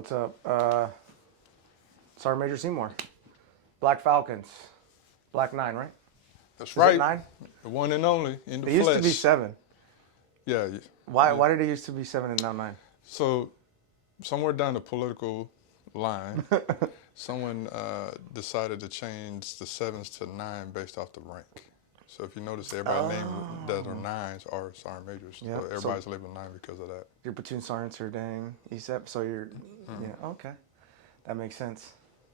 What's up? Sergeant Major Seymour. Black Falcons. Black 9, right? That's Is right. it 9? The one and only in the It flesh. used to be 7. Yeah. Why did it used to be 7 and now 9? So somewhere down the political line, someone decided to change the 7s to 9 based off the rank. So if you notice, everybody named that are 9s are sergeant majors. Yep. So everybody's labeled 9 because of that. Your platoon sergeants are dang ESEP, so you're, yeah, okay. That makes sense.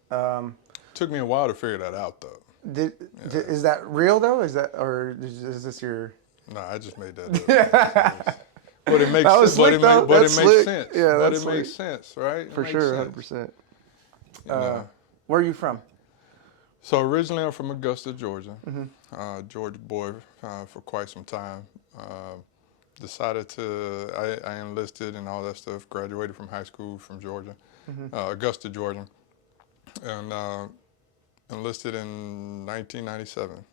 Took me a while to figure that out, though. Is that real, though? Or is this your... No, I just made that up. But it makes That was sense. slick, though. But That's it makes slick. sense. Yeah, but that's it makes sense, right? For sure, 100%. Where are you from? So originally I'm from Augusta, Georgia. Georgia boy for quite some time. Decided to, I enlisted and all that stuff, graduated from high school from Georgia, Augusta, Georgia, and enlisted in 1997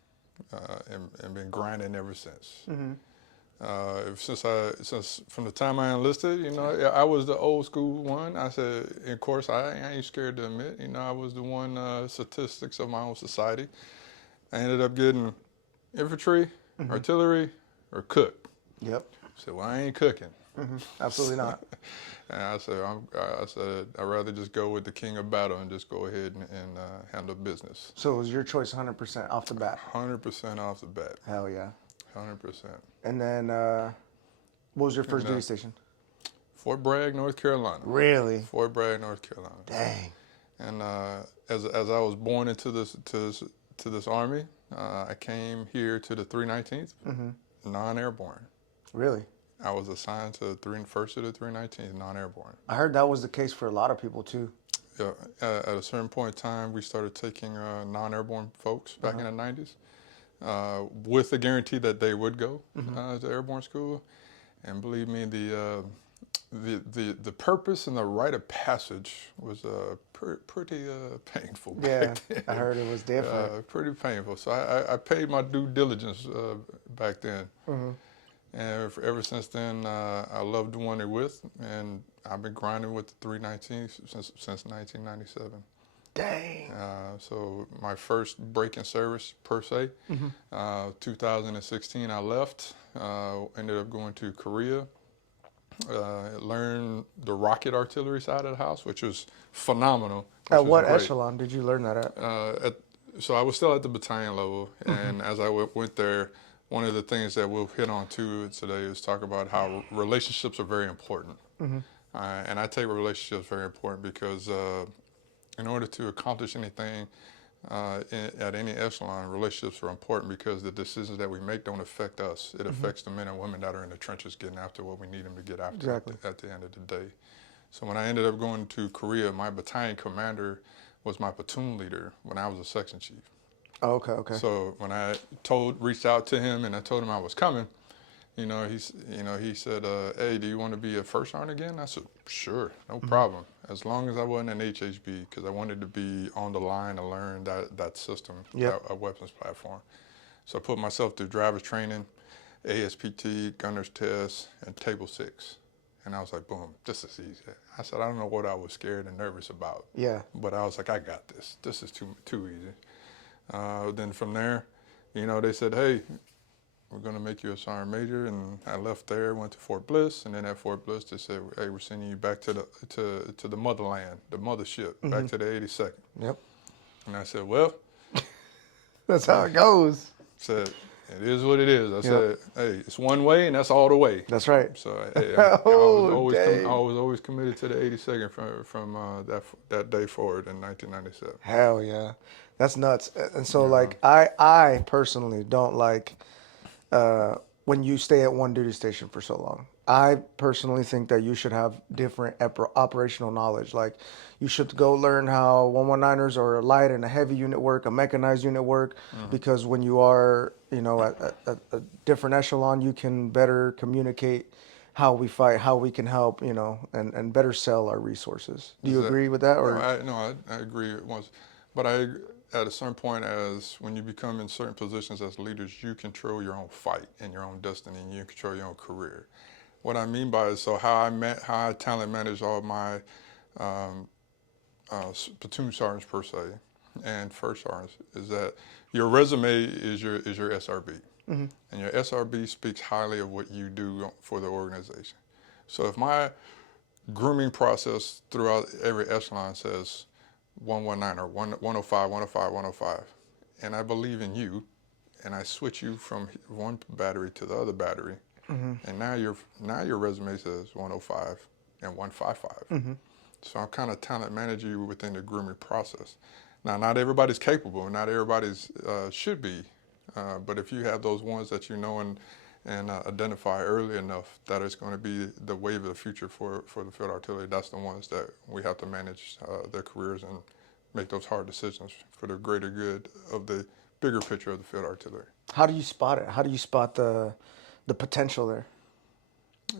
and been grinding ever since. Since from the time I enlisted, you know, I was the old school one. I said, of course, I ain't scared to admit, you know, I was the one statistics of my own society. I ended up getting infantry, artillery, or cook. Yep. I said, well, I ain't cooking. Absolutely not. And I said, I'd rather just go with the king of battle and just go ahead and handle business. So it was your choice 100% off the bat? 100% off the bat. Hell yeah. 100%. And then, what was your first duty station? Fort Bragg, North Carolina. Really? Fort Bragg, North Carolina. Dang. And as I was born into this army, I came here to the 319th, non-airborne. Really? I was assigned to first to the 319th, non-airborne. I heard that was the case for a lot of people too. Yeah. At a certain point in time, we started taking non-airborne folks back in the 90s. With the guarantee that they would go to airborne school, and believe me, the purpose and the rite of passage was pretty painful. Yeah, I heard it was different. Pretty painful. So I paid my due diligence back then, and ever since then, I loved the one they're with, and I've been grinding with the 319 since 1997. Dang. So my first break in service per se, 2016 I left, ended up going to Korea, learned the rocket artillery side of the house, which was phenomenal. At what echelon did you learn that at? So I was still at the battalion level, and as I went there, one of the things that we'll hit on too today is talk about how relationships are very important. And I take relationships very important because in order to accomplish anything at any echelon, relationships are important because the decisions that we make don't affect us. It affects the men and women that are in the trenches getting after what we need them to get after at the end of the day. So when I ended up going to Korea, my battalion commander was my platoon leader when I was a section chief. Oh, okay. So when I reached out to him and I told him I was coming, he said, hey, do you want to be a first sergeant again? I said, sure, no problem. As long as I wasn't an HHB, because I wanted to be on the line to learn that system, a weapons platform. So I put myself through driver's training, ASPT, gunner's test, and table 6. And I was like, boom, this is easy. I said, I don't know what I was scared and nervous about. Yeah. But I was like, I got this. This is too easy. Then from there, they said, hey, we're going to make you a sergeant major, and I left there, went to Fort Bliss, and then at Fort Bliss they said, hey, we're sending you back to the motherland, the mothership, back to the 82nd. Yep. And I said, well, that's how it goes. Said, it is what it is. I said, hey, it's one way, and that's all the way. That's right. So hey, I was always committed to the 82nd from that day forward in 1997. Hell yeah, that's nuts. And so like I personally don't like when you stay at one duty station for so long. I personally think that you should have different operational knowledge. Like you should go learn how 119ers or a light and a heavy unit work, a mechanized unit work, because when you are, at a different echelon, you can better communicate how we fight, how we can help, and better sell our resources. Do you agree with that? Or I agree once, but at a certain point, as when you become in certain positions as leaders, you control your own fight and your own destiny, and you control your own career. What I mean by it, so how I talent manage all my um, platoon sergeants per se, and first sergeants, is that your resume is your SRB, Mm-hmm. and your SRB speaks highly of what you do for the organization. So if my grooming process throughout every echelon says 119 or 105, 105, 105, and I believe in you, and I switch you from one battery to the other battery, Mm-hmm. and now your resume says 105 and 155. Mm-hmm. So I'm kind of talent manage you within the grooming process. Now, not everybody's capable, not everybody's should be, but if you have those ones that you know and identify early enough that it's going to be the wave of the future for the field artillery, that's the ones that we have to manage their careers and make those hard decisions for the greater good of the bigger picture of the field artillery. How do you spot it? How do you spot the potential there?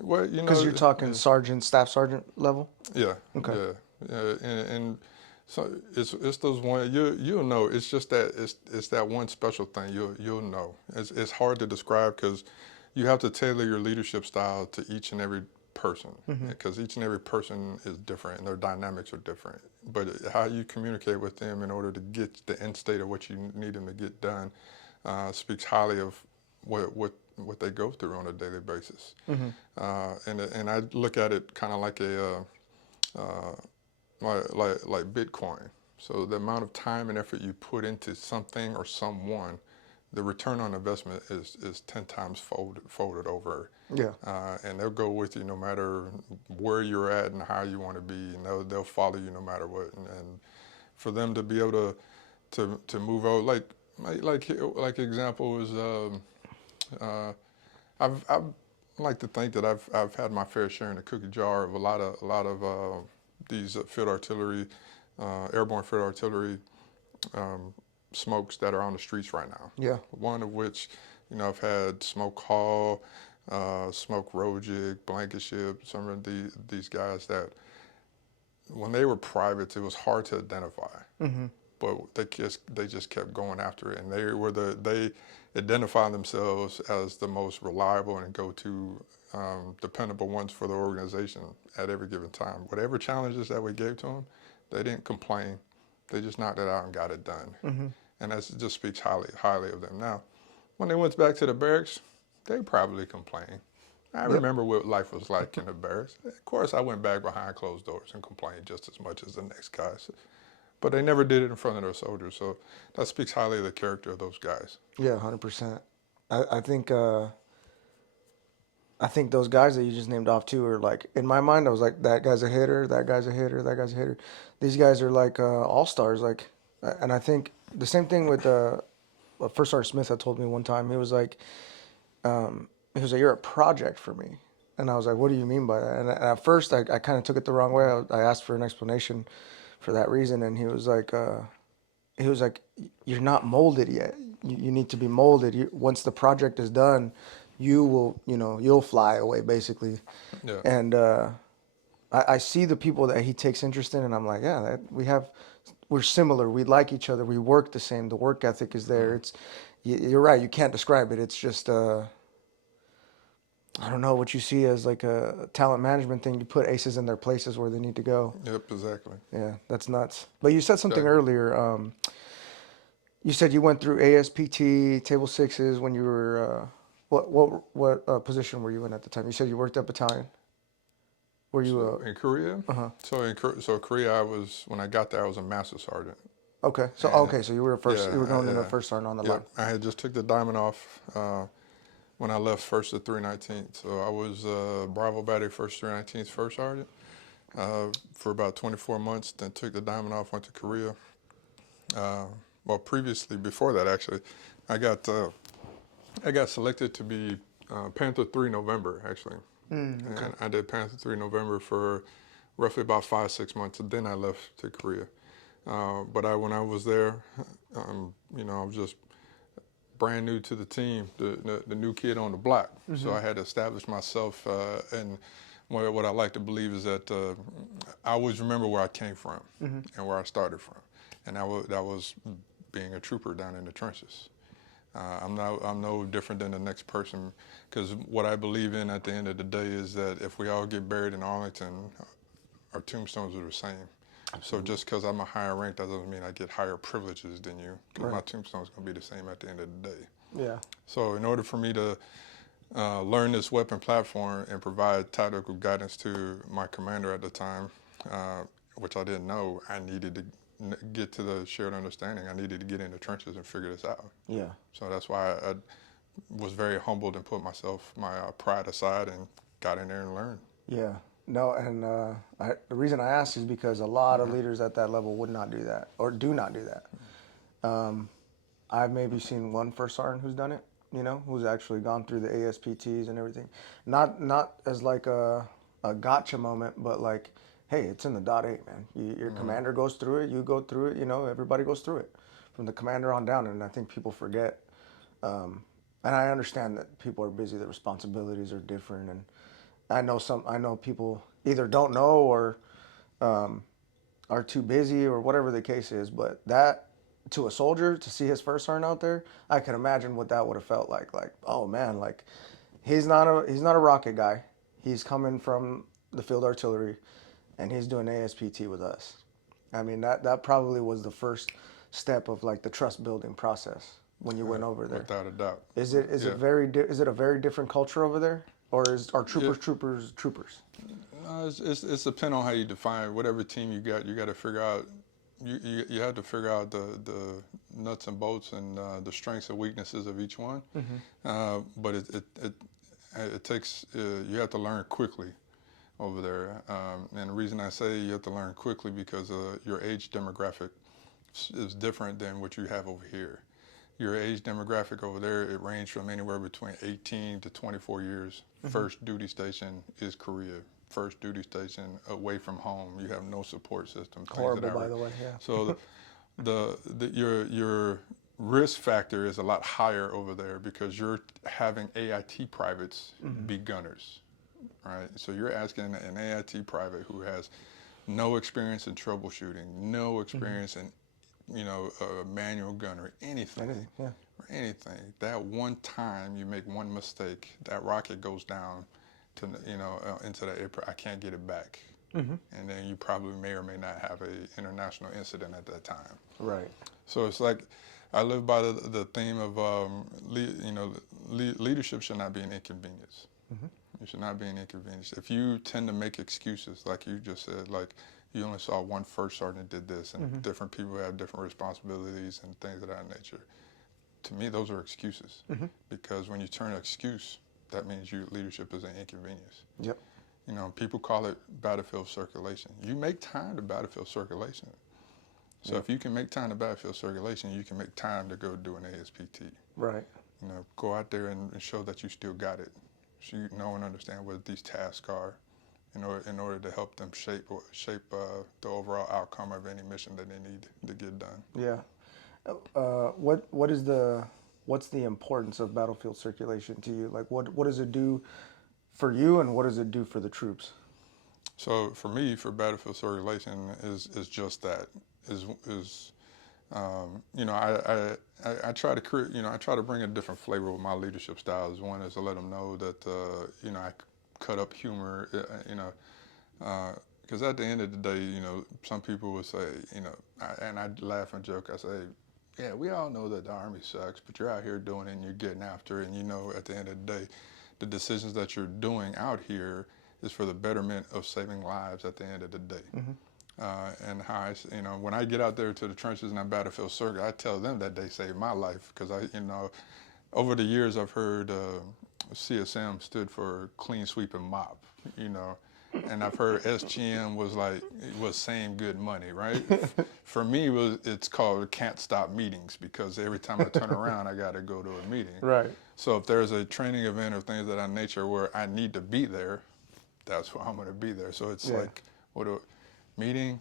Well, you Because know, you're talking sergeant, staff sergeant level. yeah, Okay. yeah, and so it's those one you'll know. It's just that it's that one special thing you'll know. It's hard to describe because you have to tailor your leadership style to each and every person Mm-hmm. because each and every person is different and their dynamics are different. But how you communicate with them in order to get the end state of what you need them to get done speaks highly of what they go through on a daily basis. Mm-hmm. And I look at it kind of like a like Bitcoin. So the amount of time and effort you put into something or someone, the return on investment is 10 times folded over. Yeah. And they'll go with you no matter where you're at and how you want to be, and they'll follow you no matter what. And for them to be able to move out, like example is I've like to think that I've had my fair share in the cookie jar of a lot of these field artillery, airborne field artillery smokes that are on the streets right now. Yeah. One of which, I've had Smoke Hall, Smoke Rojic, Blankenship, some of these guys that when they were privates, it was hard to identify. Mm-hmm. But they just kept going after it, and they identified themselves as the most reliable and go-to dependable ones for the organization at every given time. Whatever challenges that we gave to them, they didn't complain. They just knocked it out and got it done. Mm-hmm. And that just speaks highly of them. Now, when they went back to the barracks, they probably complained. I remember what life was like in the barracks. Of course, I went back behind closed doors and complained just as much as the next guys. But they never did it in front of their soldiers, so that speaks highly of the character of those guys. Yeah, 100%. I think I think those guys that you just named off too are like in my mind. I was like, that guy's a hitter, that guy's a hitter, that guy's a hitter. These guys are like all stars. Like, and I think the same thing with First Sergeant Smith had told me one time. He was like, you're a project for me, and I was like, what do you mean by that? And at first, I kind of took it the wrong way. I asked for an explanation for that reason, and he was like, you're not molded yet. You need to be molded. Once the project is done, you will, you'll fly away basically. Yeah. And I see the people that he takes interest in, and I'm like, yeah, we're similar. We like each other. We work the same. The work ethic is there. You're right. You can't describe it. It's just, I don't know what you see as like a talent management thing. You put aces in their places where they need to go. Yep, exactly. Yeah, that's nuts. But you said something Yeah. earlier. You said you went through ASPT, Table Sixes when you were, what position were you in at the time? You said you worked at battalion. Were you, In Korea? uh-huh. So Korea, when I got there, I was a master sergeant. Okay. So, so you were you were going in the first sergeant on the line. I had just took the diamond off when I left first at 319th. So I was Bravo Battery 1st 319th first sergeant for about 24 months. Then took the diamond off, went to Korea. Well, previously, before that, actually, I got selected to be Panther 3 November, actually. Okay. And I did Panther 3 November for roughly about 5-6 months, and then I left to Korea. But when I was there, I was just brand new to the team, the new kid on the block. Mm-hmm. So I had to establish myself, and what I like to believe is that I always remember where I came from mm-hmm. and where I started from, and that was being a trooper down in the trenches. I'm no different than the next person, because what I believe in at the end of the day is that if we all get buried in Arlington, our tombstones are the same. So just because I'm a higher rank, that doesn't mean I get higher privileges than you, because my tombstone's going to be the same at the end of the day. Yeah. So in order for me to learn this weapon platform and provide tactical guidance to my commander at the time, which I didn't know, I needed to get to the shared understanding. I needed to get in the trenches and figure this out. Yeah. So that's why I was very humbled and put my pride aside and got in there and learned. Yeah. No, and the reason I asked is because a lot of leaders at that level would not do that or do not do that. I've maybe seen one first sergeant who's done it, who's actually gone through the ASPTs and everything. Not as like a gotcha moment, but like, hey, it's in the .8, man. Your commander goes through it, you go through it, everybody goes through it from the commander on down. And I think people forget. And I understand that people are busy, the responsibilities are different. And I know people either don't know or are too busy or whatever the case is, but that, to a soldier, to see his first sergeant out there, I can imagine what that would have felt like. Like, oh man, like he's not a rocket guy. He's coming from the field artillery, and he's doing ASPT with us. I mean, that probably was the first step of like the trust building process when you went over there. Without a doubt. Is it a very different culture over there, or are troopers? No, it's depend on how you define whatever team you got. You got to figure out. You have to figure out the nuts and bolts and the strengths and weaknesses of each one. But it takes you have to learn quickly over there. And the reason I say you have to learn quickly because your age demographic is different than what you have over here. Your age demographic over there, it ranges from anywhere between 18 to 24 years. First duty station is Korea. First duty station away from home. You have no support system. Horrible, by the way. Yeah. So your risk factor is a lot higher over there because you're having AIT privates be gunners, right? So you're asking an AIT private who has no experience in troubleshooting, no experience in manual gunnery, anything. Anything. That one time you make one mistake, that rocket goes down to into the air. I can't get it back, and then you probably may or may not have an international incident at that time. Right. So it's like I live by the theme of leadership should not be an inconvenience. It should not be an inconvenience. If you tend to make excuses, like you just said, like you only saw one first sergeant did this, and different people have different responsibilities and things of that nature. To me, those are excuses because when you turn an excuse, that means your leadership is an inconvenience. Yep. People call it battlefield circulation. You make time to battlefield circulation. So if you can make time to battlefield circulation, you can make time to go do an ASPT. Right. Go out there and show that you still got it. So you know and understand what these tasks are in order to help them shape the overall outcome of any mission that they need to get done. Yeah. What's the importance of battlefield circulation to you? Like, what does it do for you, and what does it do for the troops? So for me, for battlefield circulation is just that. I try to create. I try to bring a different flavor with my leadership styles. One is to let them know that I cut up humor. Because at the end of the day, some people would say, and I laugh and joke. I say, yeah, we all know that the Army sucks, but you're out here doing it and you're getting after it. And at the end of the day, the decisions that you're doing out here is for the betterment of saving lives at the end of the day. And how when I get out there to the trenches and that battlefield circuit, I tell them that they saved my life because over the years I've heard CSM stood for clean sweep and mop, and I've heard SGM was saying good money, right? For me, it's called can't stop meetings because every time I turn around, I got to go to a meeting. Right. So if there's a training event or things of that nature where I need to be there, that's where I'm going to be there. So it's like, meeting,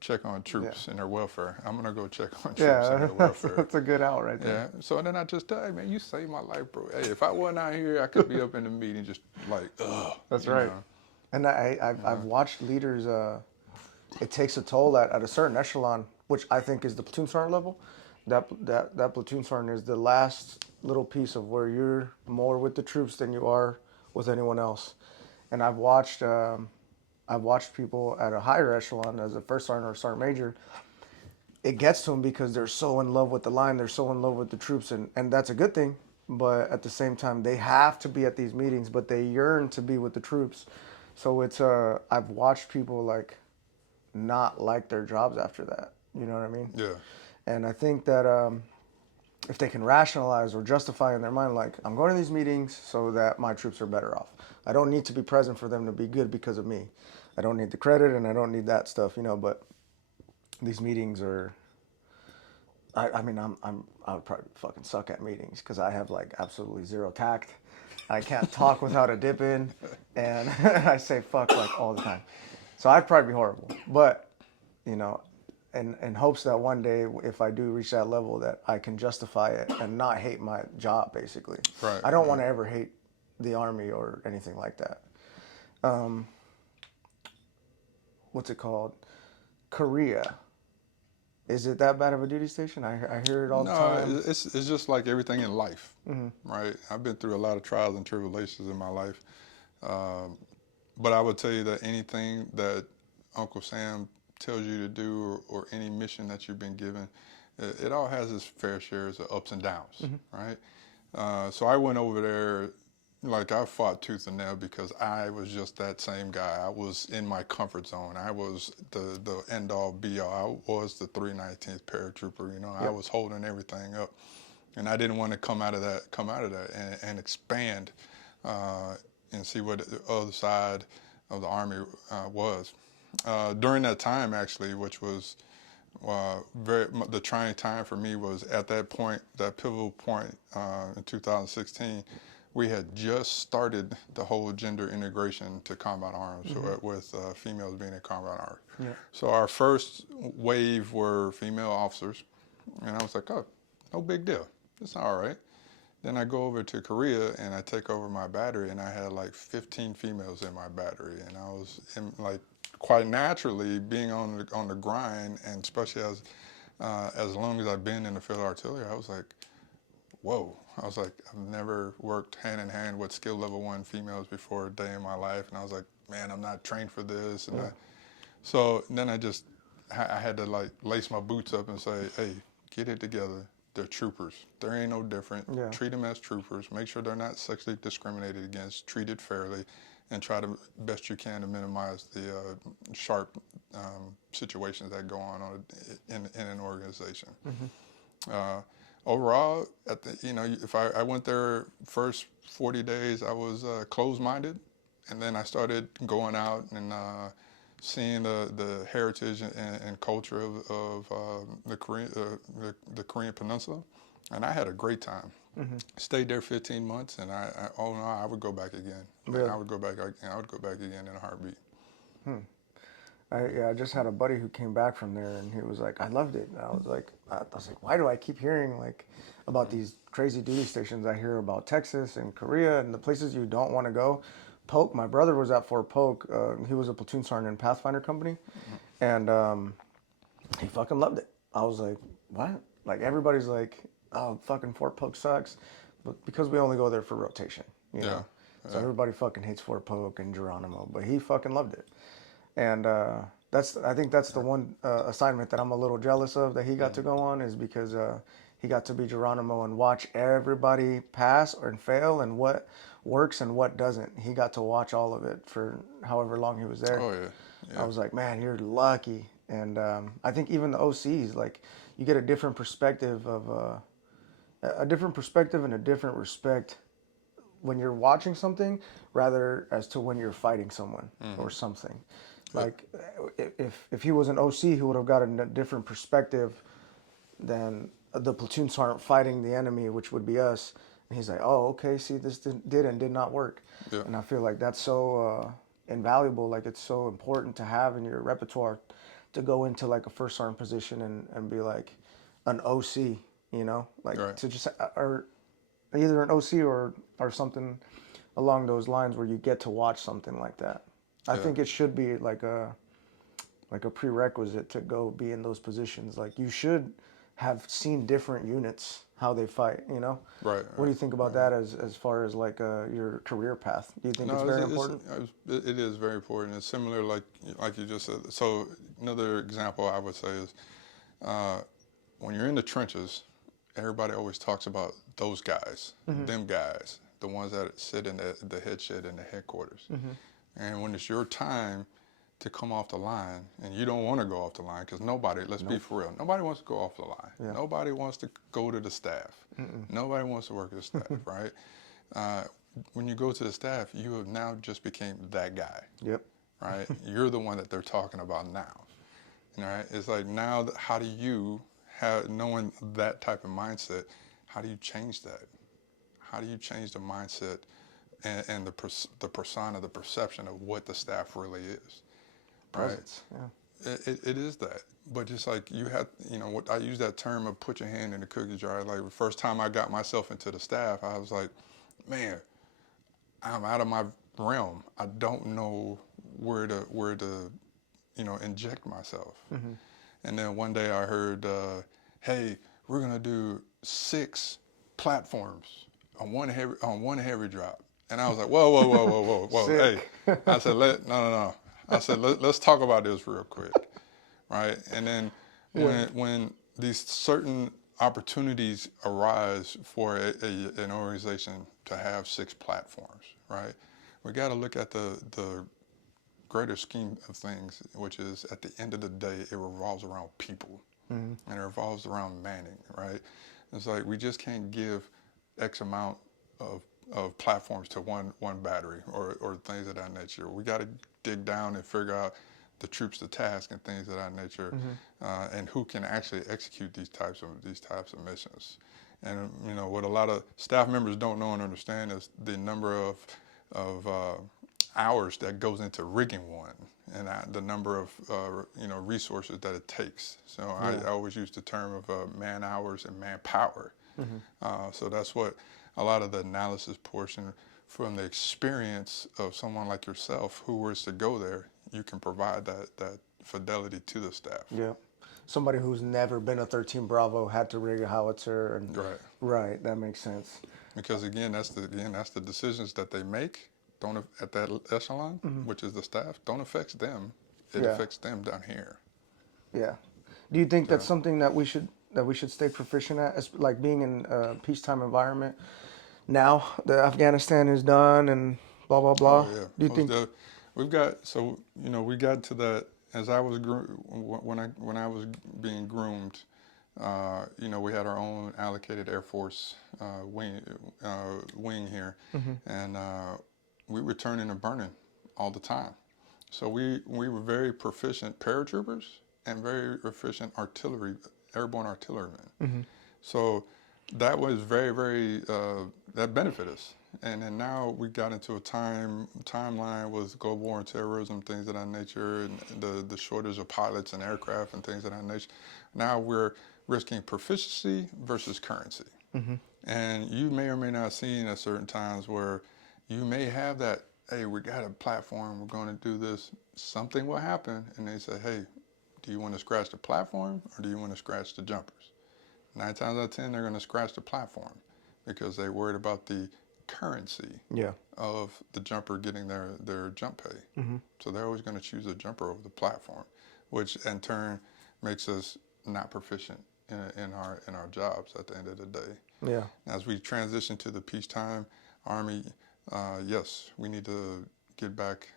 check on troops and their welfare. I'm going to go check on troops and their welfare. That's a good out right there. Yeah. So then I just tell, hey, man, you saved my life, bro. Hey, if I wasn't out here, I could be up in the meeting just like, ugh. That's right. And I've watched leaders, it takes a toll at a certain echelon, which I think is the platoon sergeant level. That platoon sergeant is the last little piece of where you're more with the troops than you are with anyone else. And I've watched I've watched people at a higher echelon as a first sergeant or sergeant major. It gets to them because they're so in love with the line, they're so in love with the troops, and that's a good thing. But at the same time, they have to be at these meetings, but they yearn to be with the troops. So it's I've watched people like not like their jobs after that. You know what I mean? Yeah. And I think that if they can rationalize or justify in their mind, like, I'm going to these meetings so that my troops are better off. I don't need to be present for them to be good because of me. I don't need the credit and I don't need that stuff, but these meetings are, I mean, I would probably fucking suck at meetings because I have like absolutely zero tact. I can't talk without a dip in, and I say fuck like all the time. So I'd probably be horrible. But, you know, in hopes that one day, if I do reach that level, that I can justify it and not hate my job, basically. Right. I don't Right. want to ever hate the Army or anything like that. What's it called? Korea. Is it that bad of a duty station? I hear it all the No, time. it's just like everything in life, right? I've been through a lot of trials and tribulations in my life, but I would tell you that anything that Uncle Sam tells you to do, or any mission that you've been given, it all has its fair shares of ups and downs, right? So I went over there, like, I fought tooth and nail because I was just that same guy. I was in my comfort zone. I was the end all be all. I was the 319th paratrooper. I Yep. was holding everything up, and I didn't want to come out of that and expand and see what the other side of the Army was. During that time, actually, which was the trying time for me, was at that point, that pivotal point in 2016. We had just started the whole gender integration to combat arms, with females being in combat arms. Yeah. So our first wave were female officers, and I was like, oh, no big deal. It's all right. Then I go over to Korea and I take over my battery, and I had like 15 females in my battery, and I was like, quite naturally, being on the grind, and especially as long as I've been in the field artillery, I was like, whoa. I was like, I've never worked hand in hand with skill level 1 females before a day in my life, and I was like, man, I'm not trained for this. And so then I had to like lace my boots up and say, hey, get it together. They're troopers. They ain't no different. Yeah. Treat them as troopers. Make sure they're not sexually discriminated against. Treat it fairly, and try to best you can to minimize the sharp situations that go on in an organization. Overall, if I went there first 40 days, I was closed-minded, and then I started going out and seeing the heritage and culture of the Korean Peninsula, and I had a great time. Stayed there 15 months, and I would go back again. Really? I would go back again in a heartbeat. I just had a buddy who came back from there, and he was like, I loved it. And I was like, why do I keep hearing like about these crazy duty stations? I hear about Texas and Korea and the places you don't want to go. Polk, my brother was at Fort Polk. He was a platoon sergeant in Pathfinder Company, and he fucking loved it. I was like, what? Like, everybody's like, oh, fucking Fort Polk sucks, but because we only go there for rotation, you know. So everybody fucking hates Fort Polk and Geronimo, but he fucking loved it. And I think that's the one assignment that I'm a little jealous of that he got to go on, is because he got to be Geronimo and watch everybody pass and fail and what works and what doesn't. He got to watch all of it for however long he was there. Oh yeah. Yeah. I was like, man, you're lucky. And I think even the OCs, like, you get a different perspective of and a different respect when you're watching something, rather as to when you're fighting someone or something. Like, if he was an OC, he would have gotten a different perspective than the platoon sergeant fighting the enemy, which would be us. And he's like, oh, okay, see, this did not work. Yeah. And I feel like that's so invaluable. Like, it's so important to have in your repertoire to go into like a first sergeant position and be like an OC, like Right. to just, or either an OC or something along those lines where you get to watch something like that. I think it should be like a prerequisite to go be in those positions. Like, you should have seen different units. how they fight, you know? Right. What do Right. you think about that as far as like your career path? Do you think it's No, very important? it is very important. It's similar, like you just said. So another example I would say is uh, when you're in the trenches, everybody always talks about those guys, them guys, the ones that sit in the head shed in the headquarters. And when it's your time to come off the line, and you don't want to go off the line, because nobody, let's be for real, nobody wants to go off the line. Yeah. Nobody wants to go to the staff. Nobody wants to work at the staff, right? Uh, when you go to the staff, you have now just became that guy, Yep. right? You're the one that they're talking about now, right? It's like now, how do you have, knowing that type of mindset, how do you change that? How do you change the mindset and the persona, the perception of what the staff really is, right? Presence. Yeah. It is that. But just like you have, what I use that term of put your hand in the cookie jar. Like the first time I got myself into the staff, I was like, man, I'm out of my realm. I don't know where to inject myself. And then one day I heard, hey, we're gonna do 6 platforms on one heavy drop. And I was like, whoa, whoa, whoa, whoa, whoa, whoa, hey! Sick. I said, no. I said, let's talk about this real quick, right? And then Yeah. when these certain opportunities arise for an organization to have 6 platforms, right? We got to look at the greater scheme of things, which is at the end of the day, it revolves around people, and it revolves around manning, right? It's like we just can't give X amount of platforms to one battery or things of that nature. We got to dig down and figure out the troops to task and things of that nature, and who can actually execute these types of missions. And what a lot of staff members don't know and understand is the number of hours that goes into rigging one, and the number of resources that it takes. So I always use the term of man hours and manpower. So that's what a lot of the analysis portion from the experience of someone like yourself who was to go there, you can provide that fidelity to the staff. Yeah. Somebody who's never been a 13 Bravo had to rig a howitzer, and Right. right, that makes sense. Because again, that's the decisions that they make don't at that echelon, which is the staff, don't affect them. It Yeah. affects them down here. Yeah. Do you think that's something that we should stay proficient at, as like being in a peacetime environment? Now that Afghanistan is done and blah blah blah. Oh yeah. Do you think? We've got we got to that as I was when I was being groomed. We had our own allocated Air Force wing here, and we were turning and burning all the time. So we were very proficient paratroopers and very proficient airborne artillerymen. So that was very, very, that benefited us. And then now we got into a timeline with global war and terrorism, things of that nature, and the shortage of pilots and aircraft and things of that nature. Now we're risking proficiency versus currency. And you may or may not have seen at certain times where you may have that, hey, we got a platform, we're going to do this, something will happen, and they say, hey, do you want to scratch the platform or do you want to scratch the jumpers? 9 times out of 10, they're going to scratch the platform because they're worried about the currency of the jumper getting their jump pay. So they're always going to choose a jumper over the platform, which in turn makes us not proficient in our jobs at the end of the day. Yeah. As we transition to the peacetime Army, yes, we need to get back.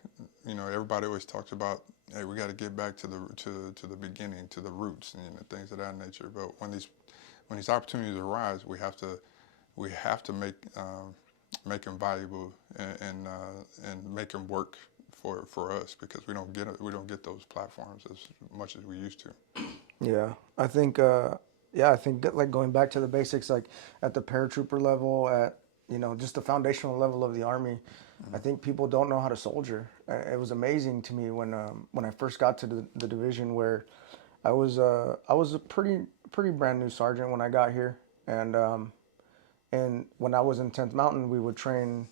Everybody always talks about, hey, we got to get back to the beginning, to the roots, and things of that nature. But when these opportunities arise, we have to make them valuable and make them work for us, because we don't get those platforms as much as we used to. Yeah. I think that, like, going back to the basics, like at the paratrooper level, at just the foundational level of the Army, I think people don't know how to soldier. It was amazing to me when I first got to the division, where I was a pretty brand new sergeant when I got here, and when I was in 10th Mountain, we would train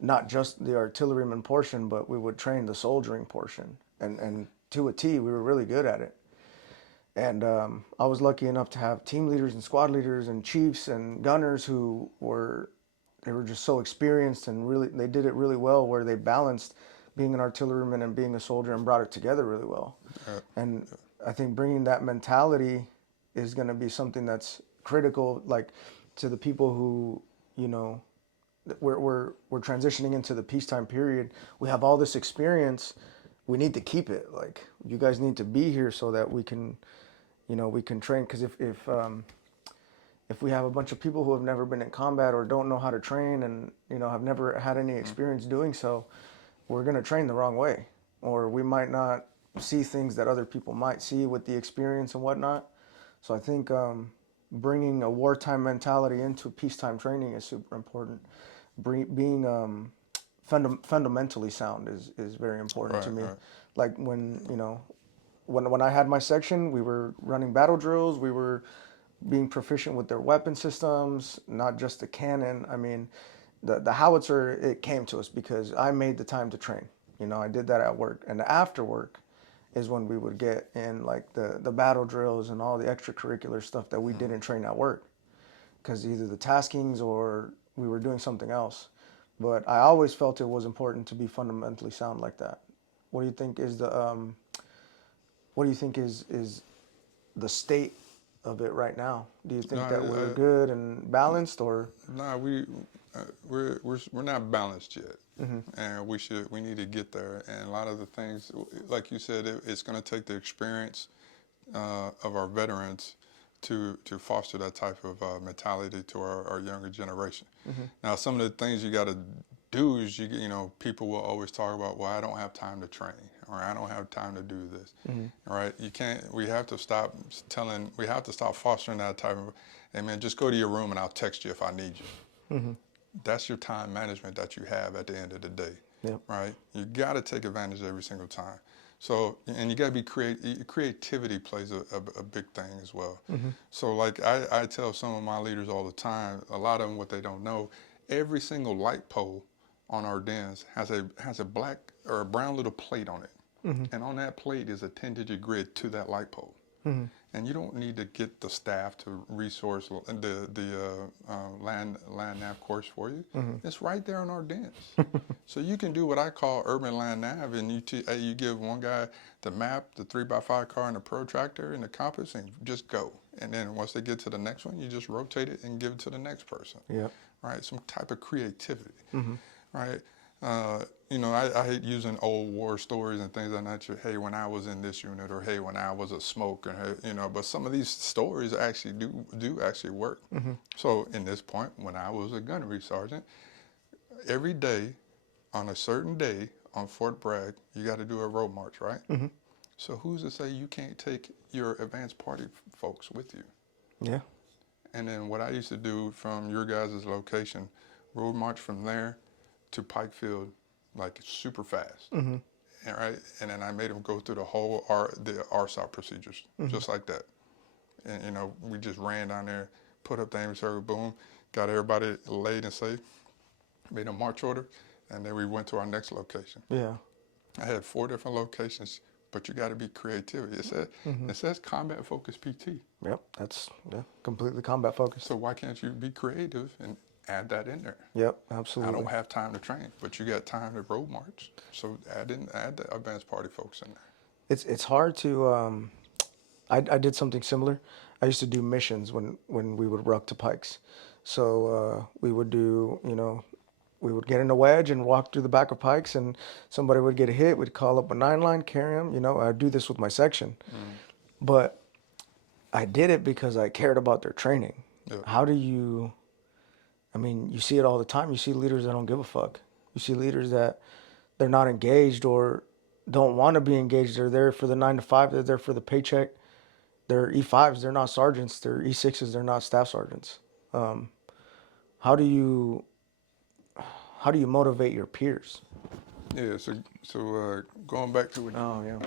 not just the artilleryman portion, but we would train the soldiering portion, and to a T, we were really good at it. And I was lucky enough to have team leaders and squad leaders and chiefs and gunners who were they were just so experienced and really they did it really well where they balanced being an artilleryman and being a soldier and brought it together really well. Uh, And I think bringing that mentality is going to be something that's critical, like to the people who, you know, we're transitioning into the peacetime period. We have all this experience. We need to keep it. Like you guys need to be here so that we can, you know, we can train. Because if we have a bunch of people who have never been in combat or don't know how to train and you know have never had any experience doing so, we're gonna train the wrong way, or we might not see things that other people might see with the experience and whatnot. So I think bringing a wartime mentality into peacetime training is super important. Being fundamentally sound is very important to right, me. right. Like when you know when I had my section, we were running battle drills. We were being proficient with their weapon systems, not just the cannon. I mean, the howitzer, it came to us because I made the time to train. You know, I did that at work. And after work is when we would get in like the battle drills and all the extracurricular stuff that we didn't train at work because either the taskings or we were doing something else. But I always felt it was important to be fundamentally sound like that. What do you think is the what do you think is the state of it right now? Do you No, think that we're good and balanced, or? nah, we're not balanced yet, and we need to get there. And a lot of the things, like you said, it's going to take the experience of our veterans to foster that type of mentality to our younger generation. Now, some of the things you got to do is you know people will always talk about, well, I don't have time to train or I don't have time to do this. Right? You can't. We have to stop telling. We have to stop fostering that type of. Hey man, just go to your room and I'll text you if I need you. That's your time management that you have at the end of the day. Yep. Right? You got to take advantage every single time. So, and you got to be creativity plays a big thing as well. So like I tell some of my leaders all the time, a lot of them, what they don't know, every single light pole on our dens has a black or a brown little plate on it. And on that plate is a 10-digit grid to that light pole. And you don't need to get the staff to resource the land nav course for you. It's right there in our dens. So you can do what I call urban land nav, and you give one guy the map, the 3x5 car, and the protractor and the compass, and just go. And then once they get to the next one, you just rotate it and give it to the next person. Yep. Right? Some type of creativity. Right? You know, I hate using old war stories and things like that. Hey, when I was in this unit, or hey, when I was a smoke, and you know. But some of these stories actually do actually work. So in this point, when I was a gunnery sergeant, every day, on a certain day on Fort Bragg, you got to do a road march, right? So who's to say you can't take your advanced party folks with you? Yeah. And then what I used to do from your guys' location, road march from there to Pike Field, like super fast. And right, and then I made them go through the whole the RSOP procedures, just like that. And you know, we just ran down there, put up the aiming circle, boom, got everybody laid and safe, made a march order, and then we went to our next location. Yeah. I had 4 different locations, but you got to be creative. It says combat focused PT. Yep. That's completely combat focused. So why can't you be creative and add that in there? Yep. I Absolutely. don't have time to train, but you got time to road march. So add the advanced party folks in there. It's hard to. I did something similar. I used to do missions when we would ruck to pikes. So we would do, you know, we would get in a wedge and walk through the back of pikes, and somebody would get hit. We'd call up a 9-line, carry them. You know, I'd do this with my section, but I did it because I cared about their training. Yeah. How do you? I mean, you see it all the time. You see leaders that don't give a fuck. You see leaders that they're not engaged or don't want to be engaged. They're there for the 9 to 5. They're there for the paycheck. They're E5s. They're not sergeants. They're E6s. They're not staff sergeants. How do you motivate your peers? Yeah. So going back to what. Oh yeah.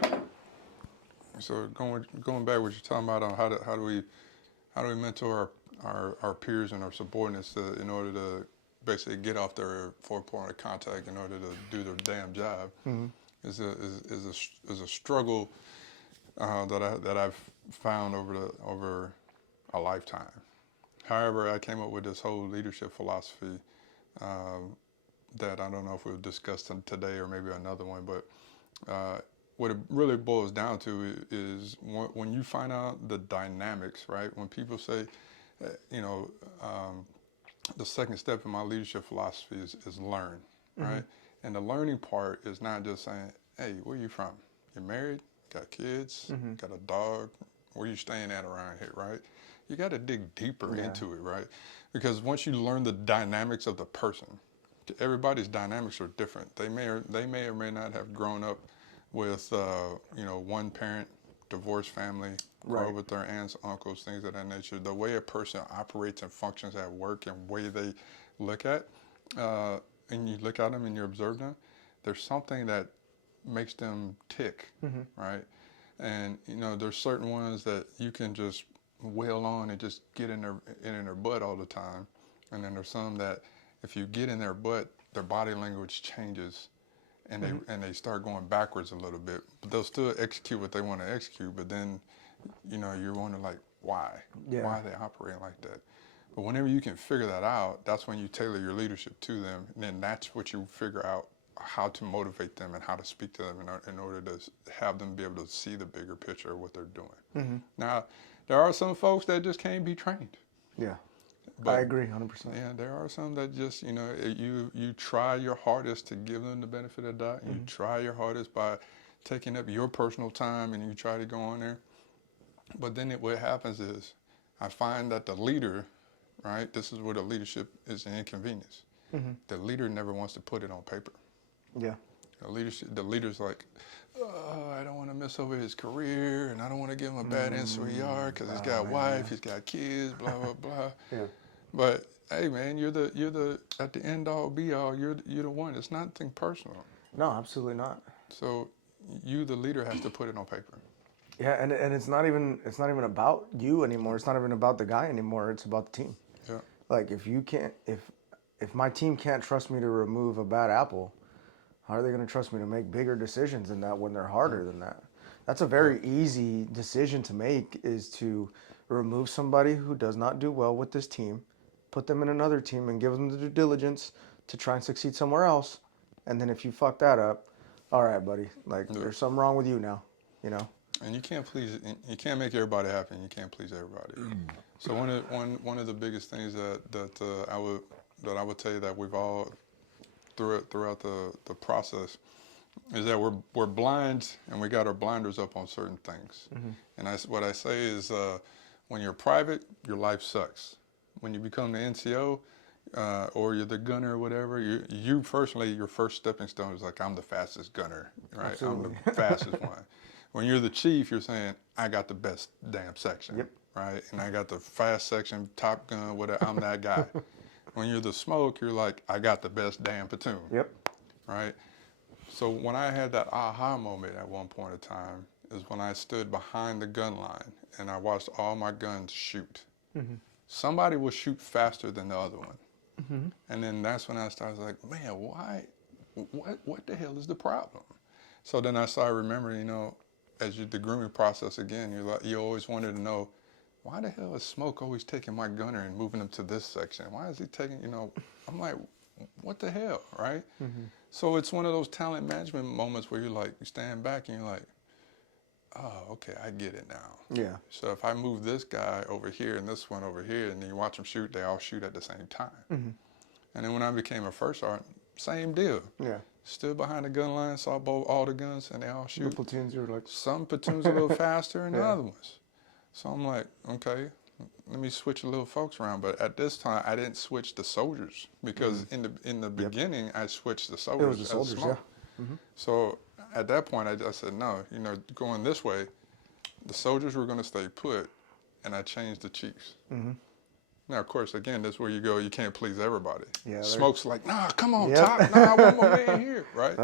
So going back what you're talking about on how do we mentor our peers and our subordinates in order to basically get off their 4 point of contact in order to do their damn job is a struggle that found over a lifetime. However, I came up with this whole leadership philosophy that I don't know if we'll discuss today or maybe another one, but what it really boils down to is when you find out the dynamics, right? When people say, you know, the second step in my leadership philosophy is learn, right? And the learning part is not just saying, hey, where you from? You're married, got kids, got a dog, where you staying at around here, right? You got to dig deeper into it, right? Because once you learn the dynamics of the person, everybody's dynamics are different. They may or may not have grown up with, you know, one parent, divorced family, grow up with their aunts, uncles, things of that nature. The way a person operates and functions at work and way they look at, and you look at them and you observe them, there's something that makes them tick, right? And you know, there's certain ones that you can just wail on and just get in their butt all the time, and then there's some that if you get in their butt, their body language changes, and they start going backwards a little bit. But they'll still execute what they want to execute. But then, you know, you're wondering like, why? Why are they operating like that? But whenever you can figure that out, that's when you tailor your leadership to them, and then that's what you figure out how to motivate them and how to speak to them in order to have them be able to see the bigger picture of what they're doing. Now, there are some folks that just can't be trained. Yeah, But, I agree 100%. Yeah, there are some that just, you know, you try your hardest to give them the benefit of the doubt. You try your hardest by taking up your personal time and you try to go on there. But then what happens is I find that the leader, right, this is where the leadership is an inconvenience. The leader never wants to put it on paper. Yeah. The leader's like, oh, I don't want to mess over his career, and I don't want to give him a bad NCR because he's got a wife, he's got kids, blah blah blah. But hey, man, you're the at the end all be all. You're the one. It's nothing personal. No, absolutely not. So you, the leader, has to put it on paper. Yeah, and it's not even about you anymore. It's not even about the guy anymore. It's about the team. Yeah. Like if my team can't trust me to remove a bad apple, how are they going to trust me to make bigger decisions than that when they're harder than that? That's a very easy decision to make, is to remove somebody who does not do well with this team, put them in another team and give them the due diligence to try and succeed somewhere else. And then if you fuck that up, all right, buddy, like there's something wrong with you now, you know? And you can't make everybody happy, and you can't please everybody. So one of the biggest things that I would tell you that we've all throughout the process is that we're blind, and we got our blinders up on certain things. And what I say is when you're private, your life sucks. When you become the NCO or you're the gunner or whatever, you personally, your first stepping stone is like, I'm the fastest gunner, right? Absolutely. I'm the fastest one. When you're the chief, you're saying, I got the best damn section, right? And I got the fast section, Top Gun, whatever, I'm that guy. When you're the smoke, you're like, I got the best damn platoon, right? So when I had that aha moment at one point in time is when I stood behind the gun line and I watched all my guns shoot. Somebody will shoot faster than the other one. And then that's when I started like, man, why, what the hell is the problem? So then I started remembering, you know, the grooming process again, you always wanted to know, why the hell is Smoke always taking my gunner and moving him to this section? Why is he taking, you know, I'm like, what the hell, right? So it's one of those talent management moments where you stand back and you're like, oh, okay, I get it now. Yeah. So if I move this guy over here and this one over here, and then you watch them shoot, they all shoot at the same time. And then when I became a first sergeant, same deal. Yeah. Stood behind the gun line, saw all the guns, and they all shoot. The platoons, you were like, some platoons a little faster than the other ones. So I'm like, okay, let me switch a little folks around. But at this time, I didn't switch the soldiers because in the beginning, I switched the soldiers. It was the soldiers, yeah. So at that point, I said, no, you know, going this way, the soldiers were going to stay put, and I changed the chiefs. Now, of course, again, that's where you go. You can't please everybody. Yeah, Smoke's like, nah, come on, Top. Nah, one more man here, right?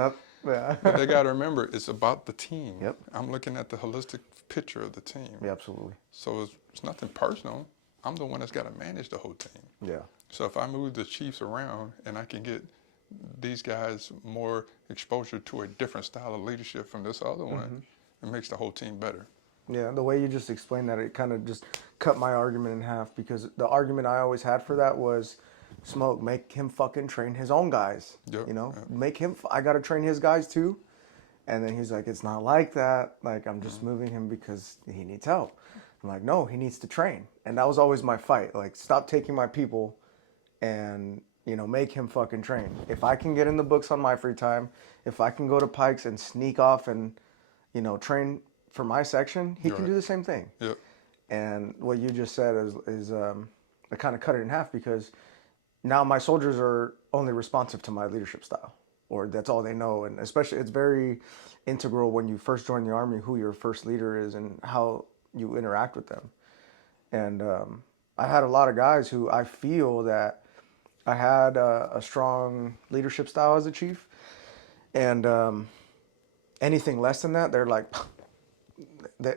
Yeah. But they got to remember, it's about the team. Yep. I'm looking at the holistic picture of the team. Yeah, absolutely. So it's nothing personal. I'm the one that's got to manage the whole team. Yeah. So if I move the chiefs around and I can get these guys more exposure to a different style of leadership from this other one, it makes the whole team better. Yeah, the way you just explained that, it kind of just cut my argument in half, because the argument I always had for that was, Smoke, make him fucking train his own guys. Yep. You know, Yep. make him, I got to train his guys too. And then he's like, it's not like that. Like, I'm just Mm-hmm. moving him because he needs help. I'm like, no, he needs to train. And that was always my fight. Like, stop taking my people and, you know, make him fucking train. If I can get in the books on my free time, if I can go to Pikes and sneak off and, you know, train for my section, he can Right. do the same thing. Yep. And what you just said is I kind of cut it in half, because now my soldiers are only responsive to my leadership style, or that's all they know. And especially, it's very integral when you first join the Army, who your first leader is and how you interact with them. And I had a lot of guys who I feel that I had a strong leadership style as a chief, and anything less than that, they're like,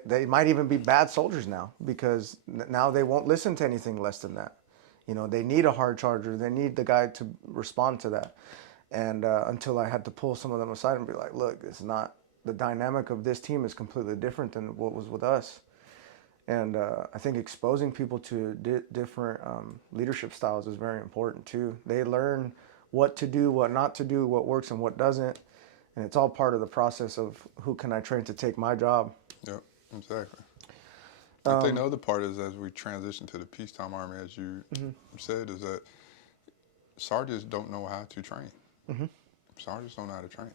they might even be bad soldiers now, because now they won't listen to anything less than that. You know, they need a hard charger. They need the guy to respond to that. And until I had to pull some of them aside and be like, look, it's not, the dynamic of this team is completely different than what was with us. And I think exposing people to different leadership styles is very important too. They learn what to do, what not to do, what works and what doesn't. And it's all part of the process of who can I train to take my job. Yep. Exactly. I think the other part is, as we transition to the peacetime army, as you said, is that sergeants don't know how to train. Sergeants don't know how to train.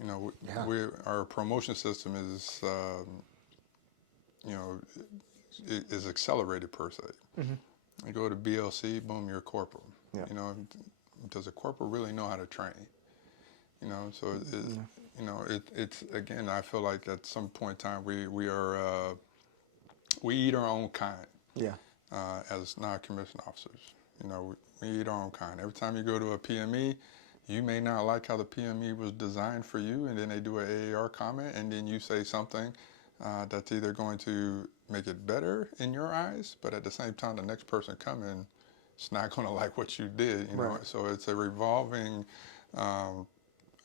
You know, our promotion system is, you know, is accelerated per se. You go to BLC, boom, you're a corporal. Yeah. You know, does a corporal really know how to train? You know, so you know, it's again, I feel like at some point in time we eat our own kind. Yeah. As non-commissioned officers, you know, we eat our own kind. Every time you go to a PME, you may not like how the PME was designed for you, and then they do an AAR comment, and then you say something that's either going to make it better in your eyes, but at the same time, the next person coming is not going to like what you did. You know, Right. so it's a revolving.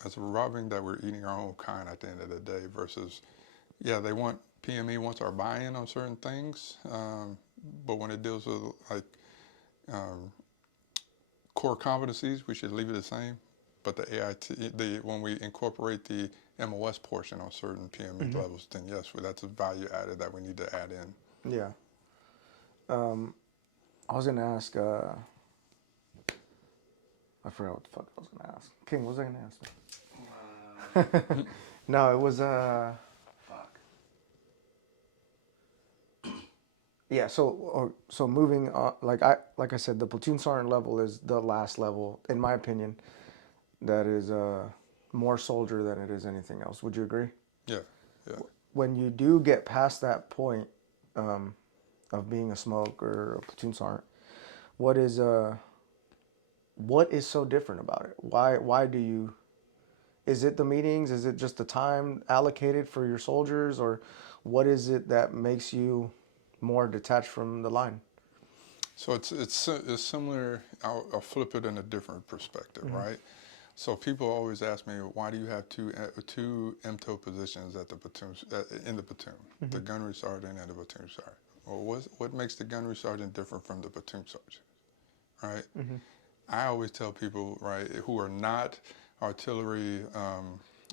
It's revolving that we're eating our own kind at the end of the day. Versus, yeah, PME wants our buy-in on certain things, but when it deals with like core competencies, we should leave it the same. But the AIT, when we incorporate the MOS portion on certain PME levels, then yes, that's a value added that we need to add in. Yeah. I was gonna ask. I forgot what the fuck I was gonna ask. King, what was I gonna ask? No, it was fuck. Yeah. So moving on, like I said, the platoon sergeant level is the last level, in my opinion, that is more soldier than it is anything else. Would you agree? Yeah, yeah. When you do get past that point of being a smoke or a platoon sergeant, what is so different about it? Why do you? Is it the meetings? Is it just the time allocated for your soldiers, or what is it that makes you more detached from the line? So it's similar. I'll flip it in a different perspective, right? So people always ask me, why do you have two MTO positions at the platoon in the platoon, the gunnery sergeant and the platoon sergeant? Well, what makes the gunnery sergeant different from the platoon sergeant, right? I always tell people, right, who are not artillery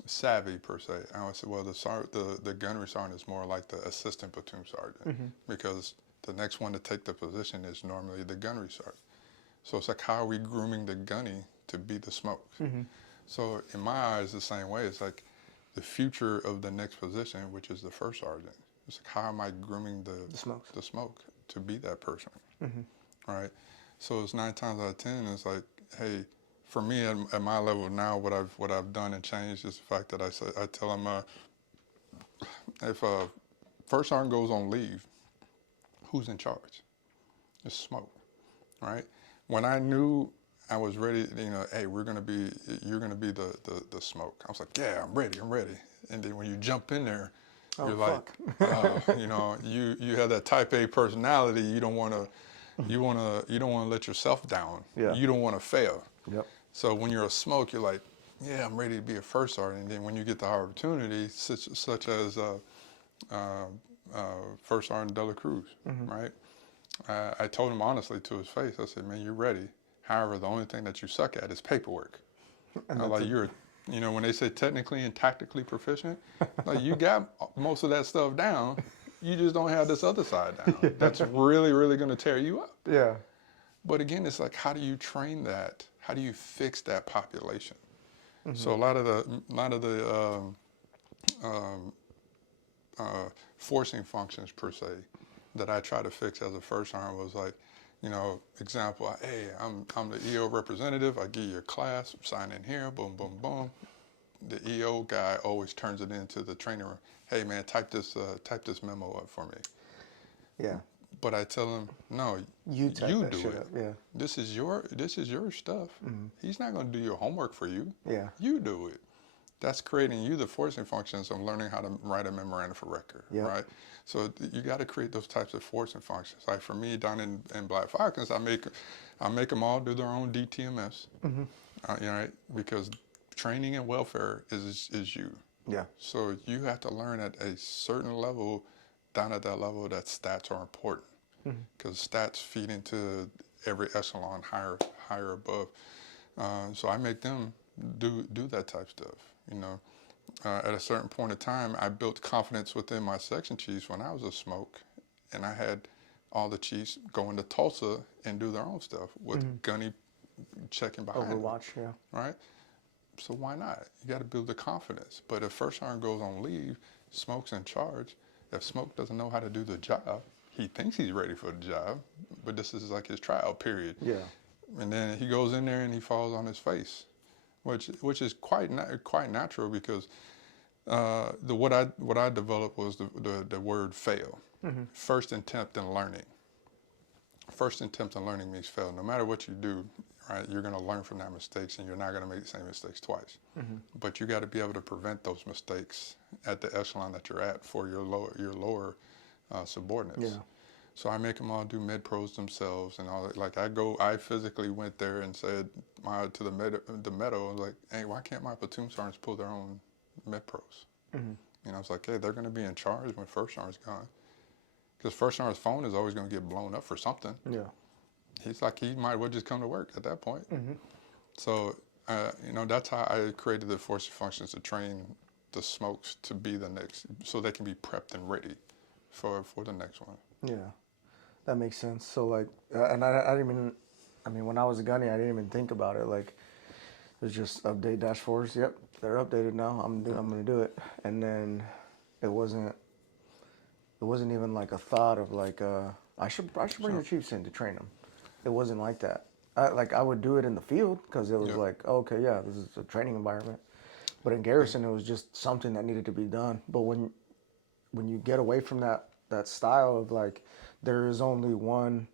savvy per se, I always say, well, the gunnery sergeant is more like the assistant platoon sergeant, because the next one to take the position is normally the gunnery sergeant. So it's like, how are we grooming the gunny to be the smoke? So in my eyes, the same way, it's like the future of the next position, which is the first sergeant. It's like, how am I grooming the smoke to be that person, right? So it's 9 times out of 10, it's like, hey, for me at my level now, what I've done and changed is the fact that I tell them, if a first sergeant goes on leave, who's in charge? It's smoke, right? When I knew I was ready, you know, hey, you're gonna be the smoke. I was like, yeah, I'm ready. And then when you jump in there, you're like, you know, you have that type A personality. You don't want to let yourself down. Yeah. You don't want to fail. Yep. So when you're a smoke, you're like, yeah, I'm ready to be a first sergeant. And then when you get the opportunity, such as uh, First Sergeant Dela Cruz, right? I told him honestly to his face, I said, man, you're ready. However, the only thing that you suck at is paperwork. And that's Like when they say technically and tactically proficient, like you got most of that stuff down. You just don't have this other side down. That's really, really going to tear you up. yeah. But again, it's like, how do you train that? How do you fix that population? So a lot of the um, forcing functions per se that I try to fix as a first sergeant was like, example, hey, I'm the EO representative. I give you a class, sign in here, boom, boom, boom. The EO guy always turns it into the training room. Hey man, type this memo up for me. Yeah. But I tell him, no, You type that do shit it. up. Yeah. This is your stuff. He's not going to do your homework for you. Yeah. You do it. That's creating you the forcing functions of learning how to write a memorandum for record, right? So you got to create those types of forcing functions. Like for me down in Black Falcons, I make them all do their own DTMS, right? Because training and welfare is you. Yeah. So you have to learn at a certain level, down at that level, that stats are important because stats feed into every echelon higher above. So I make them do that type stuff. At a certain point in time, I built confidence within my section chiefs when I was a smoke, and I had all the chiefs go into Tulsa and do their own stuff with Gunny checking behind Overwatch, them, right? So why not? You got to build the confidence. But if first sergeant goes on leave, Smoke's in charge. If Smoke doesn't know how to do the job, he thinks he's ready for the job, but this is like his trial period. Yeah. And then he goes in there and he falls on his face, which is quite natural because what I developed was the word fail. First attempt in learning. First attempt in learning means fail. No matter what you do, right, you're going to learn from that mistakes, and you're not going to make the same mistakes twice. But you got to be able to prevent those mistakes at the echelon that you're at for your lower subordinates. Yeah. So I make them all do med pros themselves and all that. Like I physically went there and said to the meadow, I was like, hey, why can't my platoon sergeants pull their own med pros? I was like, hey, they're going to be in charge when first sergeant's gone. Because first sergeant's phone is always going to get blown up for something. Yeah. He's like, he might well just come to work at that point. So, that's how I created the force functions to train the smokes to be the next, so they can be prepped and ready for the next one. Yeah. That makes sense. So like, and I didn't even, when I was a gunny, I didn't even think about it. Like, it was just update -4s. Yep, they're updated now. I'm gonna do it. And then it wasn't even like a thought of like, I should bring the chiefs in to train them. It wasn't like that. I would do it in the field because it was like, oh, okay, yeah, this is a training environment. But in garrison, it was just something that needed to be done. But when you get away from that style of like, there is only one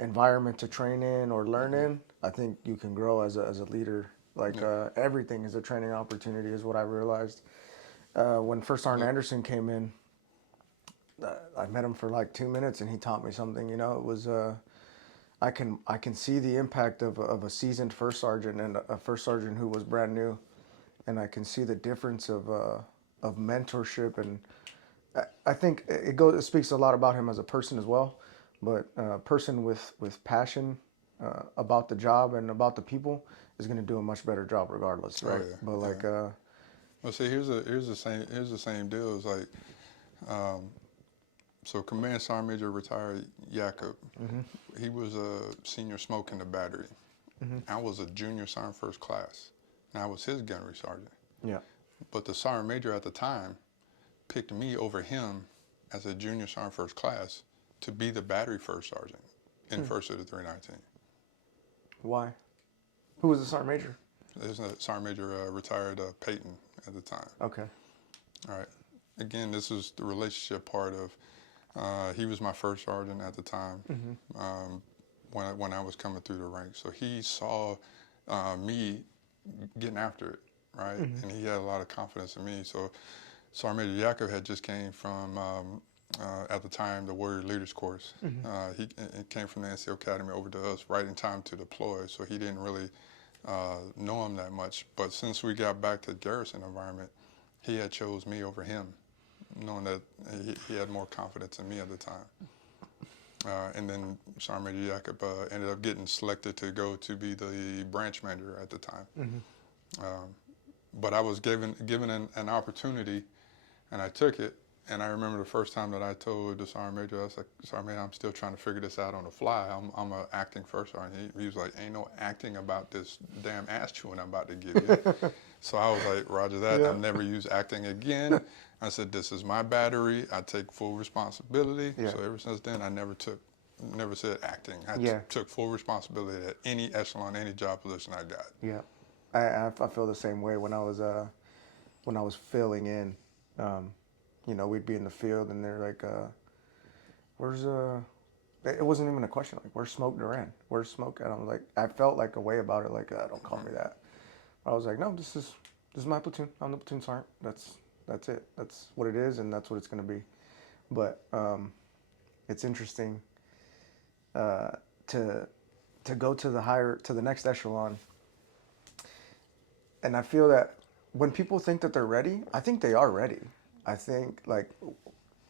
environment to train in or learn in, I think you can grow as a leader. Like everything is a training opportunity is what I realized. When First Sergeant Anderson came in, I met him for like 2 minutes and he taught me something. It was I can see the impact of a seasoned first sergeant and a first sergeant who was brand new, and I can see the difference of mentorship, and I think it speaks a lot about him as a person as well, but a person with passion about the job and about the people is going to do a much better job regardless, right? Oh, yeah. But like, well, see, here's the same deal. It's like, so Command Sergeant Major retired Jacob. He was a senior smoke in the battery. I was a junior sergeant first class, and I was his gunnery sergeant. yeah, But the sergeant major at the time picked me over him as a junior sergeant first class to be the battery first sergeant in first of the 319. why? Who was the sergeant major? There's a sergeant major retired Peyton at the time. Okay. All right. Again, this is the relationship part of. He was my first sergeant at the time when I was coming through the ranks. So he saw me getting after it, right? And he had a lot of confidence in me. So Sergeant Major Jacob had just came from, at the time, the Warrior Leaders Course. He came from the NCO Academy over to us right in time to deploy. So he didn't really know him that much. But since we got back to the garrison environment, he had chose me over him. knowing that he had more confidence in me at the time. And then Sergeant Major Jacob ended up getting selected to go to be the branch manager at the time. But I was given an opportunity, and I took it. And I remember the first time that I told the Sergeant Major, I was like, Sergeant Major, I'm still trying to figure this out on the fly. I'm an acting first sergeant. He was like, ain't no acting about this damn ass chewing I'm about to give you. So I was like, roger that. I'll never use acting again. I said, this is my battery. I take full responsibility. Yeah. So ever since then, I never said acting. I took full responsibility at any echelon, any job position I got. Yeah, I feel the same way when I was filling in. You know, we'd be in the field and they're like, "Where's It wasn't even a question. Like, where's Smoke Duran? Where's Smoke? And I was like, I felt like a way about it. Like, don't call me that. I was like, no, this is my platoon. I'm the platoon sergeant. That's it. That's what it is, and that's what it's gonna be. But it's interesting to go to the next echelon. And I feel that when people think that they're ready, I think they are ready. I think like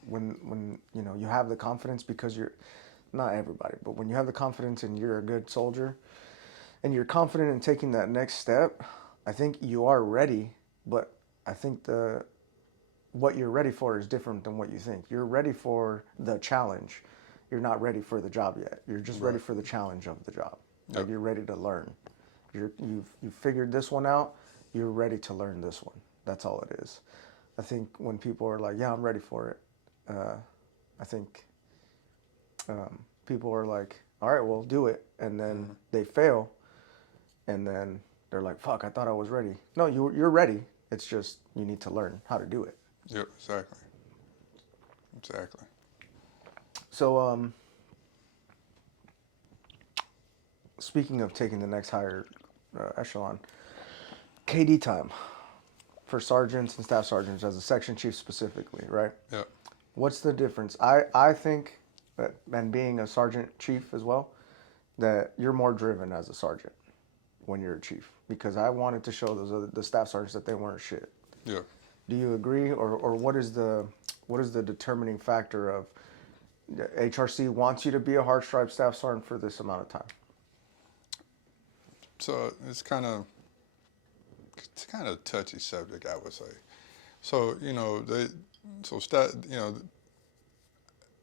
when you know you have the confidence because you're not everybody, but when you have the confidence and you're a good soldier and you're confident in taking that next step, I think you are ready. But I think what you're ready for is different than what you think. You're ready for the challenge. You're not ready for the job yet. You're just ready for the challenge of the job. Like you're ready to learn. You've figured this one out. You're ready to learn this one. That's all it is. I think when people are like, yeah, I'm ready for it. I think people are like, all right, well, do it. And then they fail. And then they're like, fuck, I thought I was ready. No, you're ready. It's just you need to learn how to do it. Yep, exactly. So, speaking of taking the next higher echelon, KD time for sergeants and staff sergeants as a section chief specifically, right? Yeah. What's the difference? I think that, and being a sergeant chief as well, that you're more driven as a sergeant when you're a chief, because I wanted to show the staff sergeants that they weren't shit. Yeah. Do you agree, or what is the determining factor of HRC wants you to be a hard stripe staff sergeant for this amount of time? So it's kind of a touchy subject, I would say. So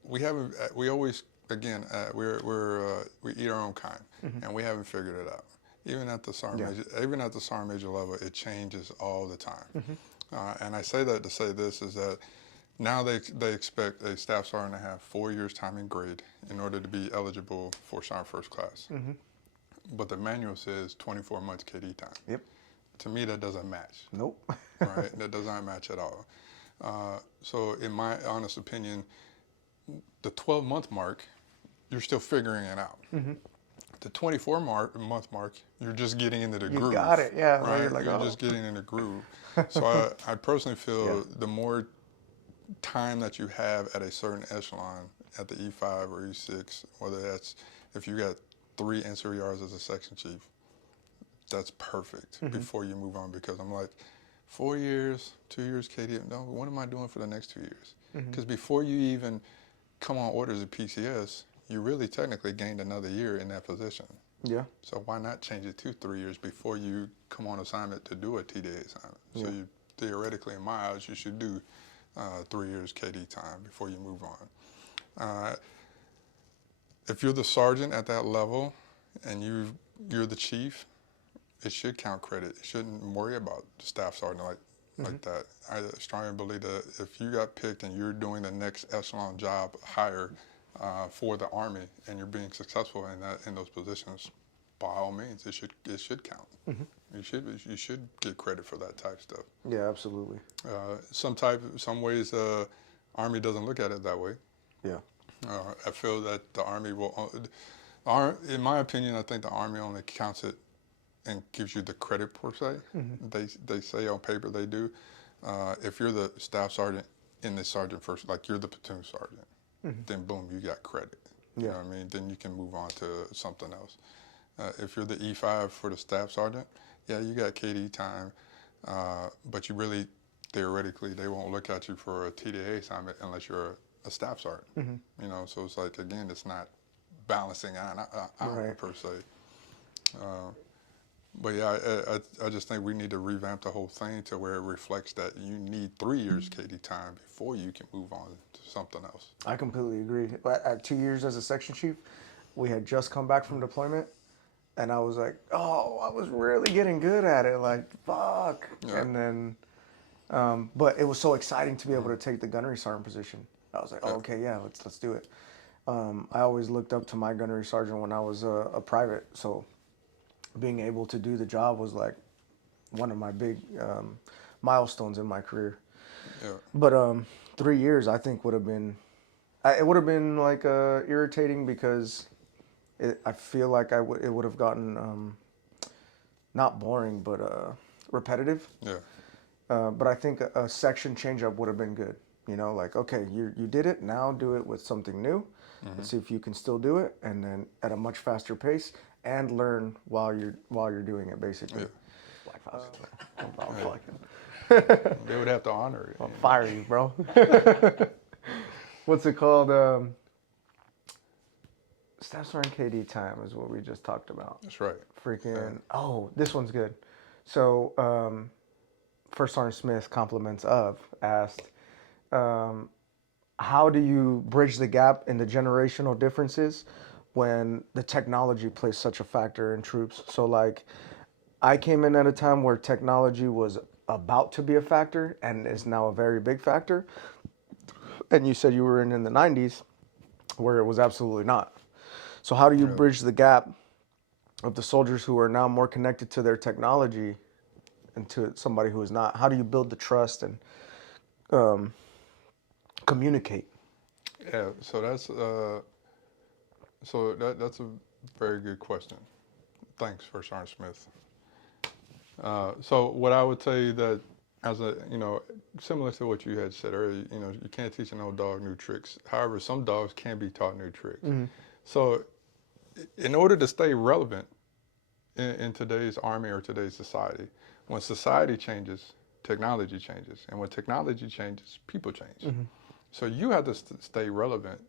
we always we eat our own kind, and we haven't figured it out. Even at the sergeant major level, it changes all the time. And I say that to say this is that now they expect a staff sergeant to have 4 years time and grade in order to be eligible for sergeant first class. But the manual says 24 months KD time. Yep. To me, that doesn't match. Nope. Right? That does not match at all. So in my honest opinion, the 12-month mark, you're still figuring it out. The 24-month mark, you're just getting into the groove. You got it, yeah. Right? You're like, just getting in the groove. So I personally feel the more time that you have at a certain echelon, at the E5 or E6, whether that's, if you got 3 NCOERs as a section chief, that's perfect before you move on, because I'm like, 4 years, 2 years KD, no, what am I doing for the next 2 years? Because before you even come on orders at PCS, you really technically gained another year in that position. Yeah. So why not change it to 3 years before you come on assignment to do a TDA assignment? Yeah. So you, theoretically, in my eyes, you should do 3 years KD time before you move on. If you're the sergeant at that level and you're the chief, it should count credit. You shouldn't worry about the staff sergeant like that. I strongly believe that if you got picked and you're doing the next echelon job higher for the Army and you're being successful in those positions, by all means, it should count. You should get credit for that type of stuff. Yeah, absolutely. Some ways, Army doesn't look at it that way. Yeah. I feel that the Army in my opinion, I think the Army only counts it and gives you the credit per se. They say on paper they do. If you're the staff sergeant in the sergeant first, like you're the platoon sergeant, then boom, you got credit. You know what I mean? Then you can move on to something else. If you're the E5 for the staff sergeant, yeah, you got KD time, but you really, theoretically they won't look at you for a TDA assignment unless you're a staff sergeant. You know, so it's like, again, it's not balancing out Right. per se. But yeah, I just think we need to revamp the whole thing to where it reflects that you need 3 years KD time before you can move on to something else. I completely agree. At 2 years as a section chief, we had just come back from deployment, and I was like, oh, I was really getting good at it. Like, fuck. Yeah. And then, but it was so exciting to be able to take the gunnery sergeant position. I was like, oh, okay, yeah, let's do it. I always looked up to my gunnery sergeant when I was a private, so being able to do the job was like one of my big milestones in my career. Yeah. But 3 years, I think, would have been, it would have been like irritating because I feel like it would have gotten not boring, but repetitive. Yeah. But I think a section change-up would have been good. You know, like, okay, you did it, now do it with something new. Let's see if you can still do it, and then at a much faster pace, and learn while you're doing it, basically. Yeah. Black Fox. No problem, fucking. They would have to honor it. I'll fire you, bro. What's it called? Staff Sergeant KD time is what we just talked about. That's right. Freaking. Oh, this one's good. So, First Sergeant Smith, compliments of, asked, how do you bridge the gap in the generational differences when the technology plays such a factor in troops? So, like, I came in at a time where technology was about to be a factor and is now a very big factor. And you said you were in the 90s where it was absolutely not. So how do you bridge the gap of the soldiers who are now more connected to their technology and to somebody who is not? How do you build the trust and communicate? Yeah, so that's that's a very good question. Thanks, First Sergeant Smith. So what I would say that, as a, similar to what you had said earlier, you can't teach an old dog new tricks. However, some dogs can be taught new tricks. So in order to stay relevant in today's Army or today's society, when society changes, technology changes. And when technology changes, people change. So you have to stay relevant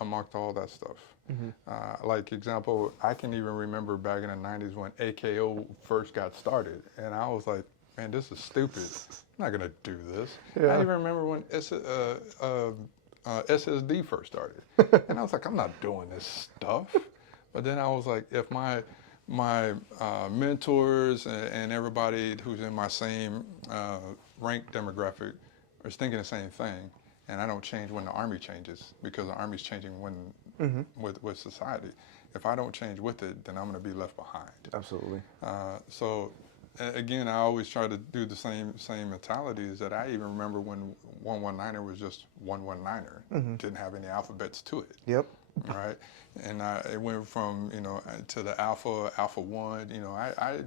amongst all that stuff. Like example, I can even remember back in the 90s when AKO first got started. And I was like, man, this is stupid. I'm not going to do this. Yeah. I even remember when SSD first started. And I was like, I'm not doing this stuff. But then I was like, if my mentors and everybody who's in my same rank demographic is thinking the same thing, and I don't change when the Army changes, because the Army's changing with society. If I don't change with it, then I'm going to be left behind. Absolutely. So again, I always try to do the same mentality. Is that I even remember when 119er was just 119er, didn't have any alphabets to it. Yep. Right, and it went from to the Alpha 1. I've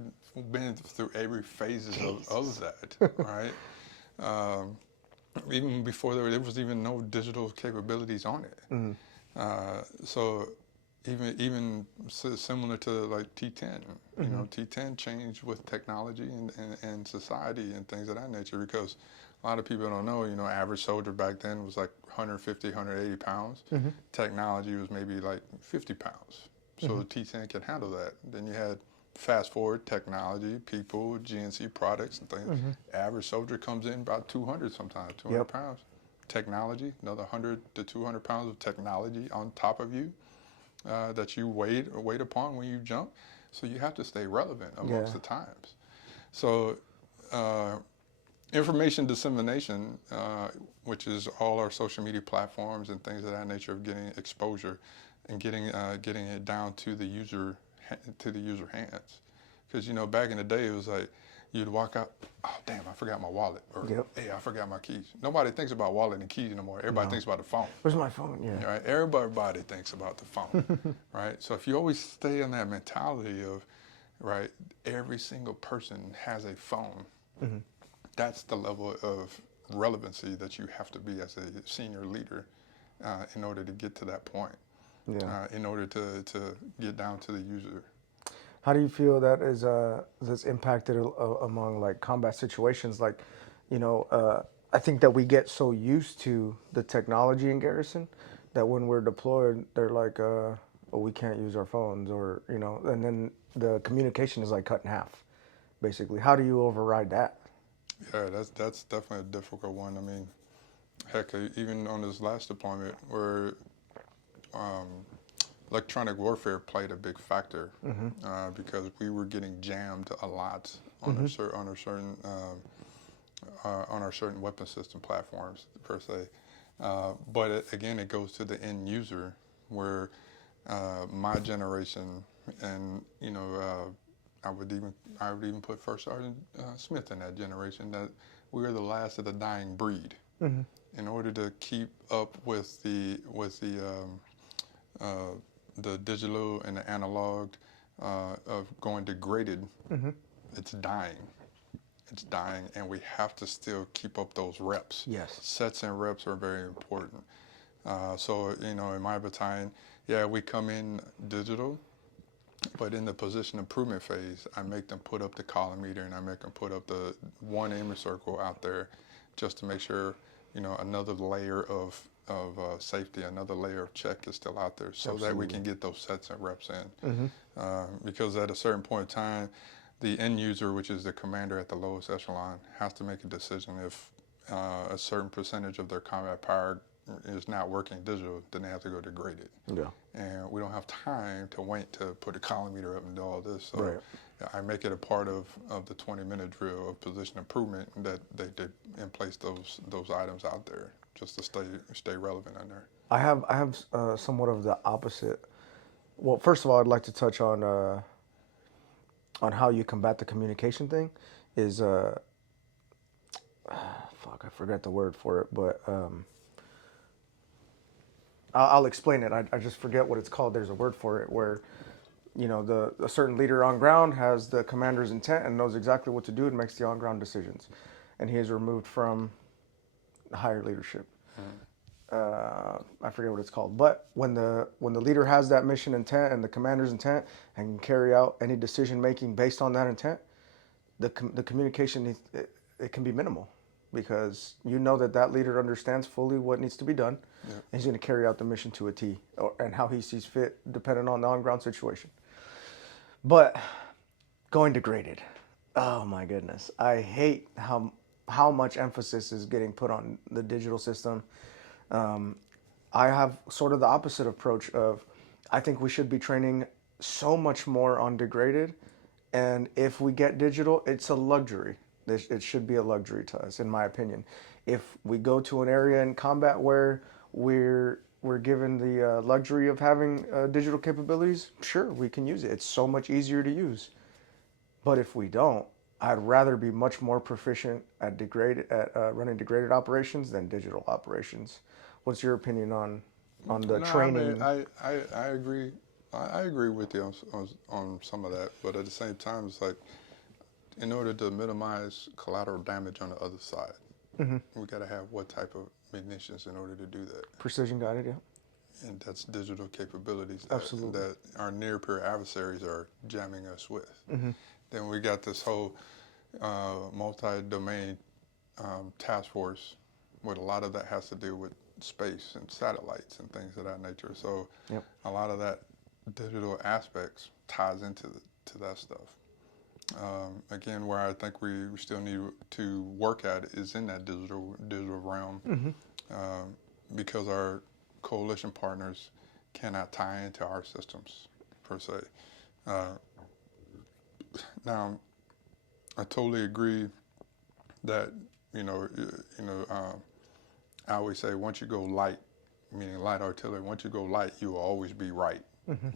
been through every phases of that. Right, even before there was even no digital capabilities on it. So even similar to like T10, T10 changed with technology and society and things of that nature, because a lot of people don't know, average soldier back then was like 150, 180 pounds. Technology was maybe like 50 pounds. So the T10 can handle that. Then you had fast forward technology, people, GNC products and things. Average soldier comes in about 200 sometimes, 200 pounds. Technology, another 100 to 200 pounds of technology on top of you that you wait upon when you jump. So you have to stay relevant amongst the times. So information dissemination, which is all our social media platforms and things of that nature, of getting exposure and getting it down to the user hands. Because back in the day, it was like you'd walk out, oh damn, I forgot my wallet, or hey, I forgot my keys. Nobody thinks about wallet and keys anymore. Everybody thinks about the phone. Where's my phone? Yeah. Right. Everybody thinks about the phone. Right. So if you always stay in that mentality of, right, every single person has a phone. That's the level of relevancy that you have to be as a senior leader in order to get to that point. In order to get down to the user. How do you feel that is that's impacted among like combat situations? Like, You know, I think that we get so used to the technology in garrison that when we're deployed, they're like, oh, we can't use our phones, or you know, and then the communication is like cut in half, basically. How do you override that? Yeah, that's definitely a difficult one. I mean, heck, even on this last deployment where um, electronic warfare played a big factor because we were getting jammed a lot on on our certain weapon system platforms per se. But again, it goes to the end user where my generation and I would even put First Sergeant Smith in that generation, that we are the last of the dying breed. In order to keep up with the digital and the analog of going degraded, it's dying. It's dying, and we have to still keep up those reps. Yes. Sets and reps are very important. So, in my battalion, yeah, we come in digital, but in the position improvement phase, I make them put up the column meter and I make them put up the one aiming circle out there just to make sure, another layer of safety, another layer of check is still out there so Absolutely. that we can get those sets and reps in. Because at a certain point in time, the end user, which is the commander at the lowest echelon, has to make a decision if a certain percentage of their combat power is not working digital, then they have to go degraded. Yeah. And we don't have time to wait to put a column meter up and do all this. So Right. I make it a part of the 20-minute drill of position improvement that they did and place those items out there just to stay relevant in there. I have somewhat of the opposite. Well, first of all, I'd like to touch on how you combat the communication thing. Is fuck, I forgot the word for it, but I'll explain it. I just forget what it's called. There's a word for it where, a certain leader on ground has the commander's intent and knows exactly what to do and makes the on ground decisions, and he is removed from higher leadership. I forget what it's called, but when the leader has that mission intent and the commander's intent and can carry out any decision making based on that intent, the communication it can be minimal, because you know that leader understands fully what needs to be done. Yeah. And he's going to carry out the mission to a T, and how he sees fit, depending on the on ground situation. But going degraded, oh my goodness, I hate how much emphasis is getting put on the digital system. I have sort of the opposite approach of, I think we should be training so much more on degraded, and if we get digital, it's a luxury. It should be a luxury to us, in my opinion. If we go to an area in combat where we're given the luxury of having digital capabilities, sure, we can use it. It's so much easier to use. But if we don't, I'd rather be much more proficient at running degraded operations than digital operations. What's your opinion on the training? I mean, I agree. I agree with you on some of that, but at the same time, it's like, in order to minimize collateral damage on the other side, we got to have what type of munitions in order to do that. Precision guided, yeah. And that's digital capabilities Absolutely. that our near peer adversaries are jamming us with. Then we got this whole multi-domain task force, where a lot of that has to do with space and satellites and things of that nature. So Yep. a lot of that digital aspects ties into to that stuff. Again, where I think we still need to work at is in that digital realm, because our coalition partners cannot tie into our systems per se. Now, I totally agree that I always say, once you go light, meaning light artillery, once you go light, you will always be right,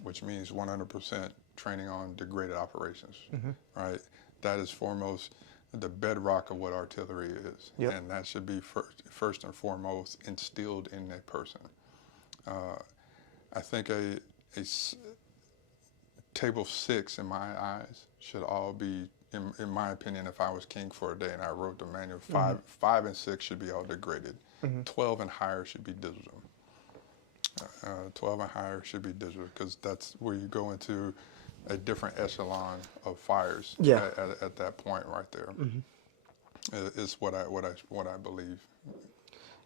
which means 100% training on degraded operations, right? That is foremost the bedrock of what artillery is, Yep. and that should be first and foremost instilled in that person. I think a table 6, in my eyes, should all be, in my opinion, if I was king for a day and I wrote the manual, 5 and 6 should be all degraded. 12 and higher should be digital. 12 and higher should be digital, because that's where you go into a different echelon of fires. Yeah. At that point right there. Is what I believe.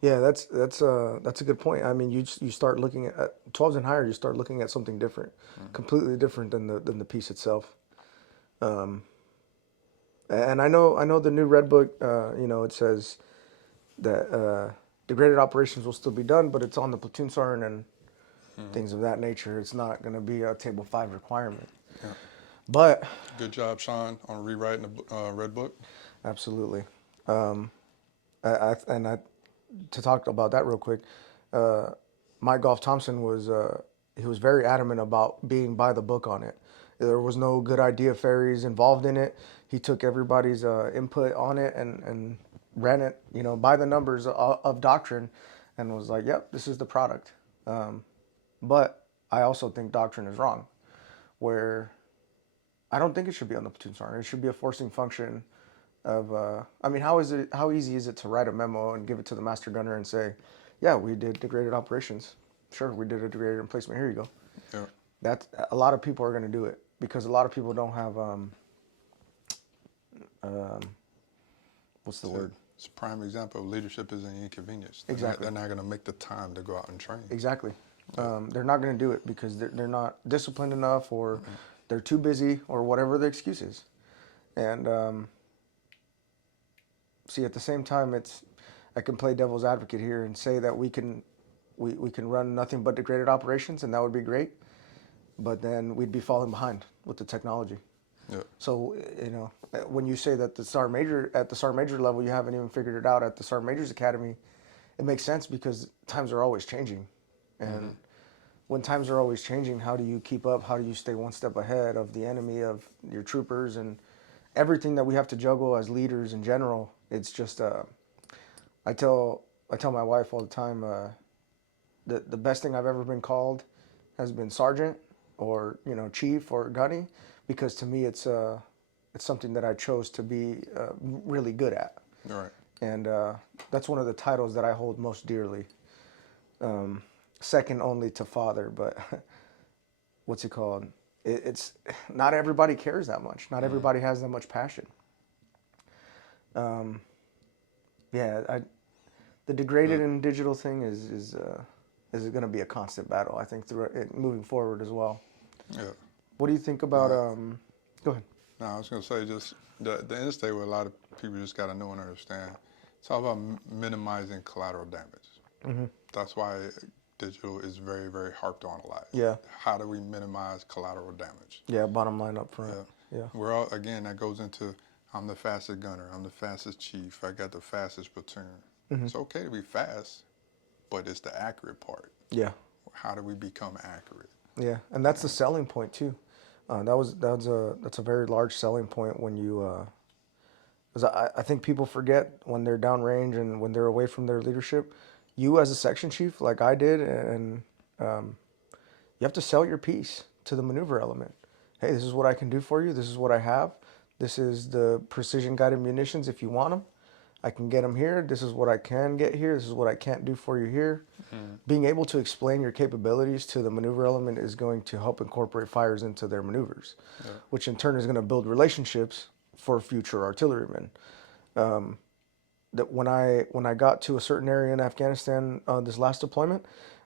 Yeah, that's a good point. I mean, you start looking at 12s and higher. You start looking at something different, completely different than the piece itself. Um, and I know the new red book. It says that degraded operations will still be done, but it's on the platoon sergeant and Mm-hmm. things of that nature. It's not going to be a table 5 requirement. Yeah. But Good job, Sean, on rewriting the red book. absolutely, um, I to talk about that real quick. Uh, Mike Goff Thompson was he was very adamant about being by the book on it. There was no good idea fairies involved in it. He took everybody's input on it and ran it, by the numbers of doctrine, and was like, "Yep, this is the product." But I also think doctrine is wrong, where I don't think it should be on the platoon sergeant. It should be a forcing function of. I mean, how easy is it to write a memo and give it to the master gunner and say, "Yeah, we did degraded operations. Sure, we did a degraded emplacement. Here you go." Yeah. That a lot of people are going to do it because a lot of people don't have um, what's the word? It's a prime example of leadership is an inconvenience. Exactly. They're not going to make the time to go out and train. Exactly. Yeah. They're not going to do it because they're not disciplined enough, or they're too busy, or whatever the excuse is. And see, at the same time, I can play devil's advocate here and say that we can run nothing but degraded operations, and that would be great. But then we'd be falling behind with the technology. Yeah. So when you say that the sergeant major level, you haven't even figured it out at the sergeant major's academy, it makes sense because times are always changing, and when times are always changing, how do you keep up? How do you stay one step ahead of the enemy, of your troopers, and everything that we have to juggle as leaders in general? It's just I tell my wife all the time, the best thing I've ever been called has been sergeant, or chief, or gunny, because to me it's something that I chose to be really good at. All right. And that's one of the titles that I hold most dearly, second only to father. But what's it called? It's not everybody cares that much. Not everybody has that much passion. Yeah, the degraded and digital thing is going to be a constant battle, I think, through it, moving forward as well. Yeah. What do you think about? Go ahead. No, I was going to say just the end state where a lot of people just got to know and understand. It's all about minimizing collateral damage. That's why digital is very, very harped on a lot. Yeah. How do we minimize collateral damage? Yeah, bottom line up front. Yeah. We're all, again, that goes into I'm the fastest gunner, I'm the fastest chief, I got the fastest platoon. It's okay to be fast, but it's the accurate part. Yeah. How do we become accurate? Yeah, and that's the selling point too. That's a very large selling point when you. Because I think people forget when they're downrange and when they're away from their leadership. You as a section chief, like I did, and you have to sell your piece to the maneuver element. Hey, this is what I can do for you. This is what I have. This is the precision guided munitions if you want them. I can get them here. This is what I can get here. This is what I can't do for you here. Being able to explain your capabilities to the maneuver element is going to help incorporate fires into their maneuvers, which in turn is going to build relationships for future artillerymen. That when I got to a certain area in Afghanistan, this last deployment,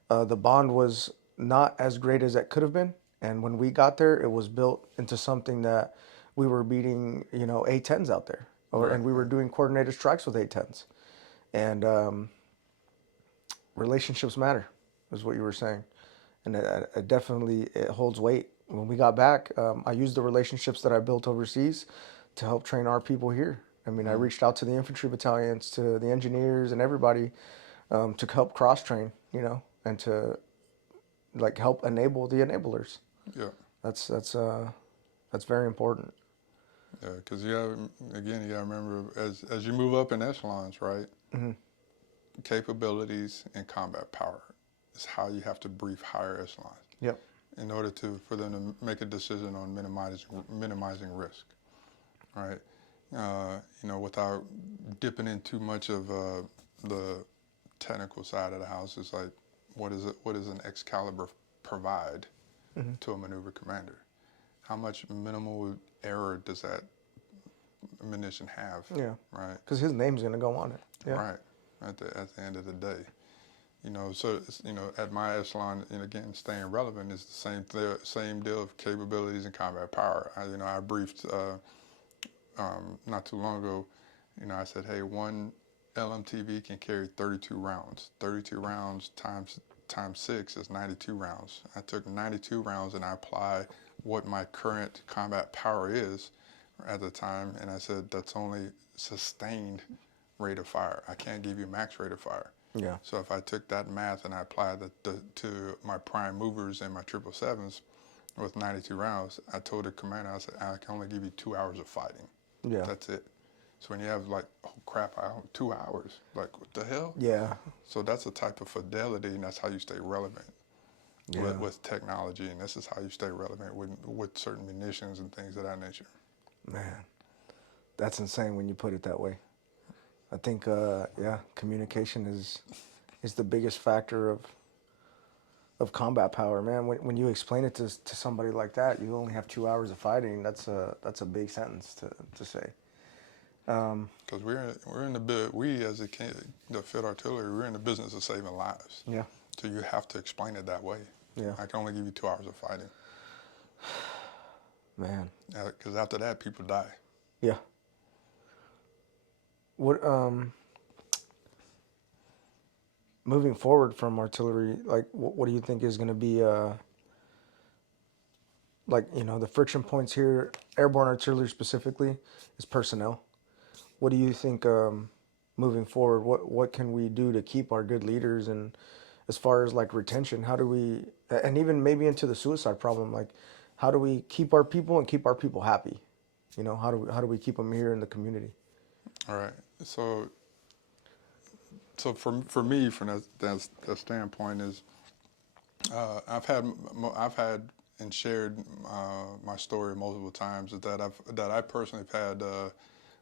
the bond was not as great as it could have been. And when we got there, it was built into something that we were beating, A-10s out there, and we were doing coordinated strikes with A-10s, and relationships matter, is what you were saying, and it definitely it holds weight. When we got back, I used the relationships that I built overseas to help train our people here. I mean, I reached out to the infantry battalions, to the engineers, and everybody to help cross train, and to help enable the enablers. Yeah. That's very important. Yeah, because you got to remember as you move up in echelons, right? Capabilities and combat power is how you have to brief higher echelons. Yep. In order for them to make a decision on minimizing risk, right? Without dipping in too much of the technical side of the house, it's like, what does an Excalibur provide to a maneuver commander? How much minimal error does that munition have. Yeah. Right. Because his name's gonna go on it. Yeah. Right. At the end of the day. So at my echelon, and again, staying relevant is the same deal of capabilities and combat power. I briefed not too long ago. I said, hey, one LMTV can carry 32 rounds. 32 rounds times 6 is 92 rounds. I took 92 rounds and I applied what my current combat power is at the time, and I said that's only sustained rate of fire. I can't give you max rate of fire. Yeah. So if I took that math and I applied that to my prime movers and my 777s with 92 rounds, I told the commander, I said, I can only give you 2 hours of fighting. Yeah. That's it. So when you have like, oh crap, 2 hours, like what the hell? Yeah. So that's a type of fidelity, and that's how you stay relevant with technology, and this is how you stay relevant with certain munitions and things of that nature. Man, that's insane when you put it that way. I think, communication is the biggest factor of combat power, man. When you explain it to somebody like that, you only have 2 hours of fighting. That's a big sentence to say. Because we're in we as the field artillery, we're in the business of saving lives. Yeah. So you have to explain it that way. Yeah. I can only give you 2 hours of fighting. Man. Because after that, people die. Yeah. What moving forward from artillery, like what do you think is going to be the friction points here, airborne artillery specifically, is personnel. What do you think moving forward, what can we do to keep our good leaders, and as far as like retention, how do we, and even maybe into the suicide problem, like how do we keep our people and keep our people happy? How do we keep them here in the community? All right. So for me, from that standpoint, is I've had and shared my story multiple times, is that I personally have had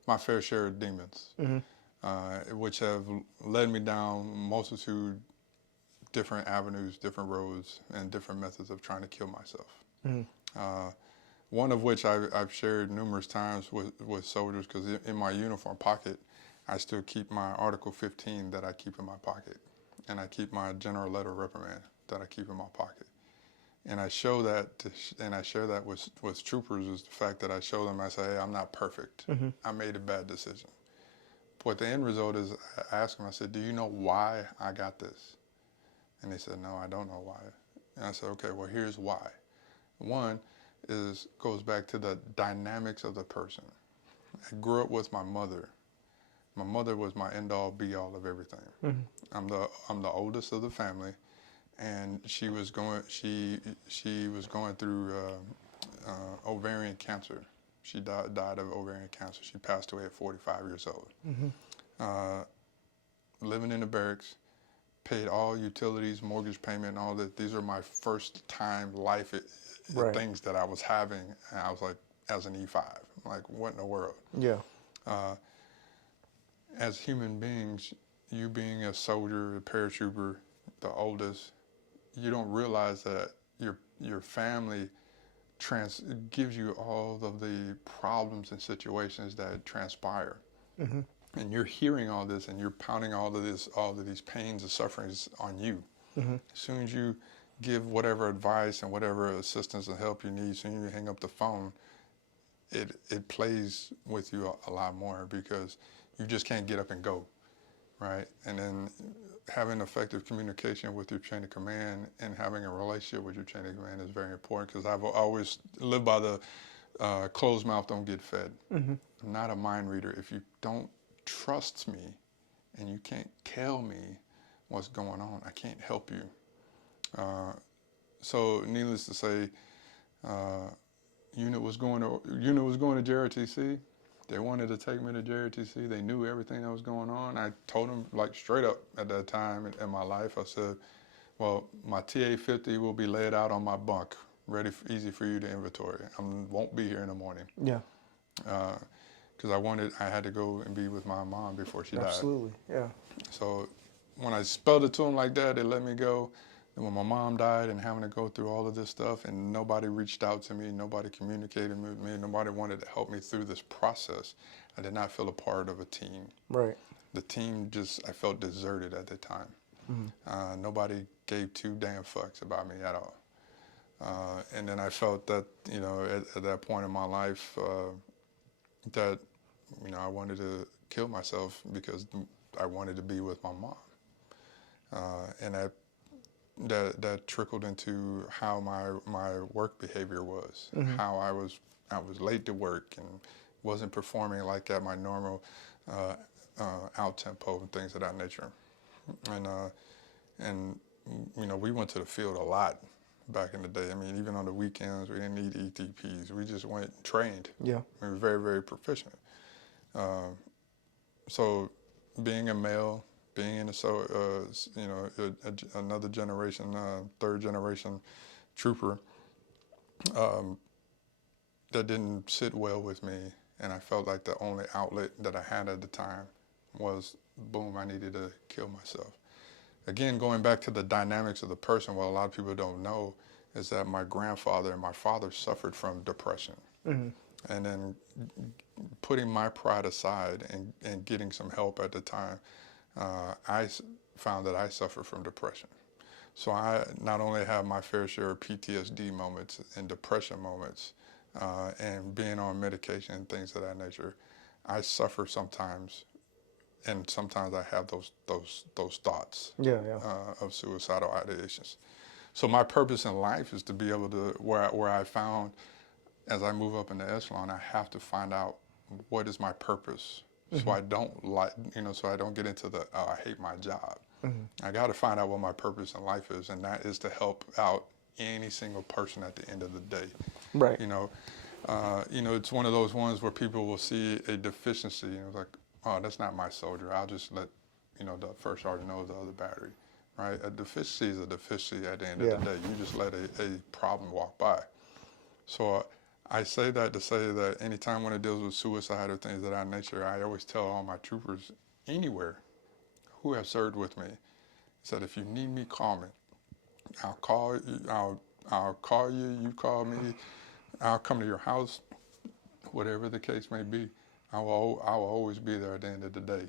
my fair share of demons, which have led me down multitude different avenues, different roads, and different methods of trying to kill myself. One of which I've shared numerous times with soldiers, because in my uniform pocket, I still keep my Article 15 that I keep in my pocket, and I keep my general letter of reprimand that I keep in my pocket. And I show that, and I share that with troopers, is the fact that I show them, I say, hey, I'm not perfect. I made a bad decision. But the end result is, I ask them, I said, do you know why I got this? And they said, no, I don't know why. And I said, okay, well, here's why. One goes back to the dynamics of the person. I grew up with my mother. My mother was my end-all, be-all of everything. I'm the oldest of the family, and she was going through ovarian cancer. She died of ovarian cancer. She passed away at 45 years old. Living in the barracks, paid all utilities, mortgage payment, and all that. These are my first time life things that I was having, and I was like, as an E5, like, what in the world? Yeah. As human beings, you being a soldier, a paratrooper, the oldest, you don't realize that your family gives you all of the problems and situations that transpire. And you're hearing all this, and you're pounding all of these pains and sufferings on you. As soon as you give whatever advice and whatever assistance and help you need, as soon as you hang up the phone, it plays with you a lot more, because you just can't get up and go, right? And then having effective communication with your chain of command and having a relationship with your chain of command is very important, because I've always lived by the closed mouth don't get fed. I'm not a mind reader. If you don't trust me and you can't tell me what's going on, I can't help you. So needless to say, unit was going to JRTC. They wanted to take me to JRTC. They knew everything that was going on. I told them, like, straight up at that time in my life, I said, well, my TA-50 will be laid out on my bunk, easy for you to inventory. I won't be here in the morning. Yeah. Because I had to go and be with my mom before she died. Absolutely, yeah. So when I spelled it to them like that, they let me go. And when my mom died and having to go through all of this stuff and nobody reached out to me, nobody communicated with me, nobody wanted to help me through this process, I did not feel a part of a team. Right. The team I felt deserted at the time. Nobody gave two damn fucks about me at all. And then I felt that, at that point in my life, that, I wanted to kill myself because I wanted to be with my mom. And that trickled into how my work behavior was, how I was late to work and wasn't performing like at my normal out tempo and things of that nature. And we went to the field a lot back in the day. I mean, even on the weekends, we didn't need ETPs. We just went and trained. Yeah. We were very, very proficient. So being a male, being in another generation, third generation trooper, that didn't sit well with me. And I felt like the only outlet that I had at the time was, boom, I needed to kill myself. Again, going back to the dynamics of the person, what a lot of people don't know is that my grandfather and my father suffered from depression. And then putting my pride aside and getting some help at the time, I found that I suffered from depression. So I not only have my fair share of PTSD moments and depression moments, and being on medication and things of that nature, I suffer sometimes, and sometimes I have those thoughts of suicidal ideations. So my purpose in life is to be able to, where I found, as I move up in the echelon, I have to find out what is my purpose, so I don't so I don't get into the, I hate my job. I got to find out what my purpose in life is, and that is to help out any single person at the end of the day. Right. It's one of those ones where people will see a deficiency and it's like, oh, that's not my soldier. I'll just let, the first sergeant know the other battery, right? A deficiency is a deficiency at the end of the day. You just let a problem walk by. So I say that to say that anytime when it deals with suicide or things of that nature, I always tell all my troopers anywhere who have served with me, said, if you need me, call me. I'll call you. I'll call you. You call me. I'll come to your house. Whatever the case may be, I will always be there at the end of the day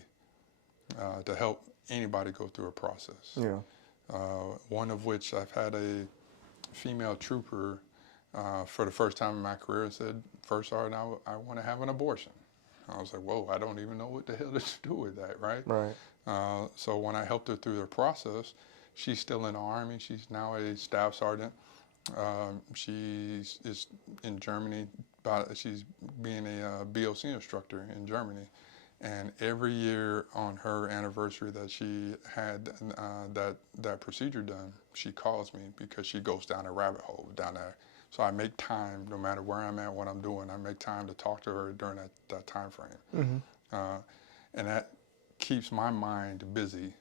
to help anybody go through a process. Yeah. One of which I've had a female trooper for the first time in my career said, First Sergeant, I want to have an abortion. I was like, whoa, I don't even know what the hell to do with that, right? Right. So when I helped her through the process, she's still in the Army. She's now a staff sergeant. She is in Germany. She's being a BOC instructor in Germany. And every year on her anniversary that she had that procedure done, she calls me because she goes down a rabbit hole down there. So I make time, no matter where I'm at, what I'm doing, I make time to talk to her during that time frame. And that keeps my mind busy,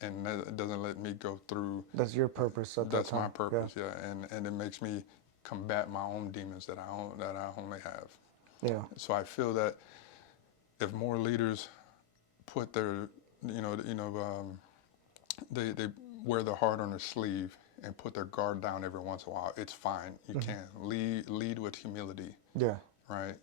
and it doesn't let me go through. That's your purpose at that That's time. my purpose, yeah. And it makes me combat my own demons that I only have. Yeah. So I feel that if more leaders put their, they wear their heart on their sleeve and put their guard down every once in a while, it's fine. You can lead with humility. Yeah. Right,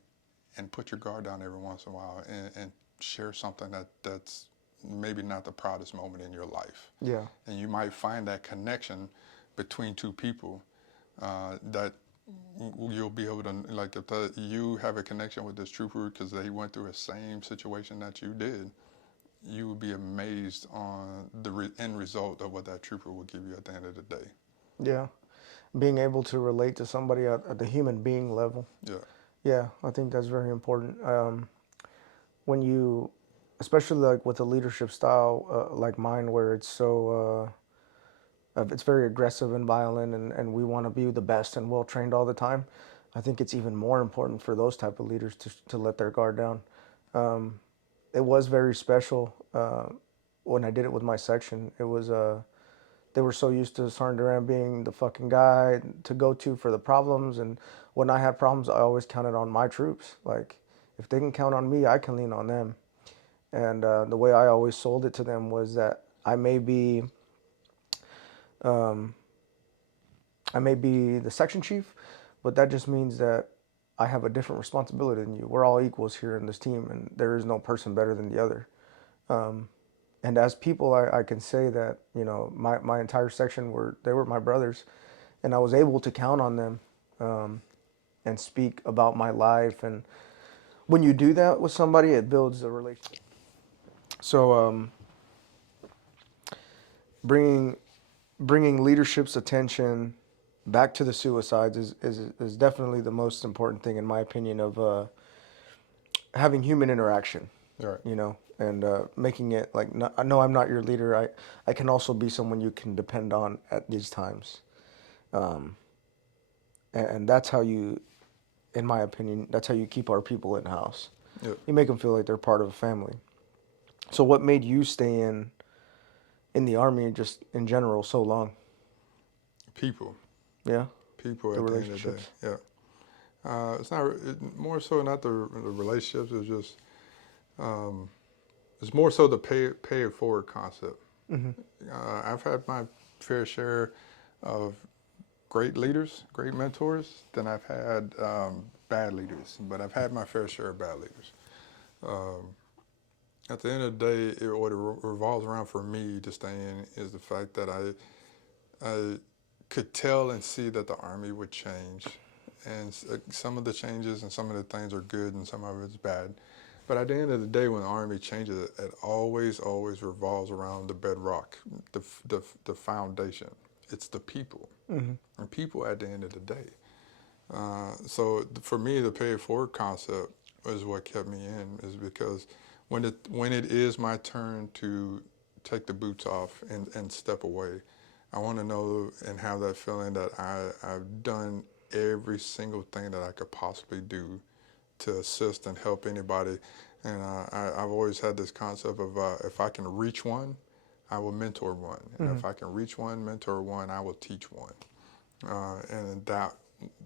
and put your guard down every once in a while and share something that's maybe not the proudest moment in your life. Yeah. And you might find that connection between two people that you'll be able to, like, if you have a connection with this trooper because they went through the same situation that you did, you would be amazed on the end result of what that trooper will give you at the end of the day. Yeah. Being able to relate to somebody at the human being level. Yeah. Yeah, I think that's very important. When you, especially like with a leadership style like mine, where it's it's very aggressive and violent, and we want to be the best and well trained all the time. I think it's even more important for those type of leaders to let their guard down. It was very special when I did it with my section. It was they were so used to Sergeant Duran being the fucking guy to go to for the problems, and when I had problems, I always counted on my troops. Like, if they can count on me, I can lean on them. And the way I always sold it to them was that I may be I may be the section chief, but that just means that I have a different responsibility than you. We're all equals here in this team, and there is no person better than the other. And as people, I can say that, you know, my entire section they were my brothers, and I was able to count on them, and speak about my life. And when you do that with somebody, it builds a relationship. So bringing bringing leadership's attention back to the suicides is definitely the most important thing, in my opinion, of having human interaction, All right. you know, and making it like, no, I'm not your leader. I can also be someone you can depend on at these times. And that's how you, in my opinion, that's how you keep our people in house. Yep. You make them feel like they're part of a family. So what made you stay in the army, just in general, so long? People. Yeah, People the at the end of the day. relationships. Yeah. It's not more so not the relationships. It's just it's more so the pay it forward concept. I've had my fair share of great leaders, great mentors. Then I've had bad leaders, but I've had my fair share of bad leaders. At the end of the day, what it revolves around for me to stay in is the fact that I could tell and see that the Army would change. And some of the changes and some of the things are good and some of it's bad. But at the end of the day, when the Army changes, it always revolves around the bedrock, the foundation. It's the people. And people at the end of the day. So for me, the pay it forward concept is what kept me in, is because when it is my turn to take the boots off and step away, I want to know and have that feeling that I've done every single thing that I could possibly do to assist and help anybody. And I've always had this concept of if I can reach one, I will mentor one. And if I can reach one, mentor one, I will teach one. And that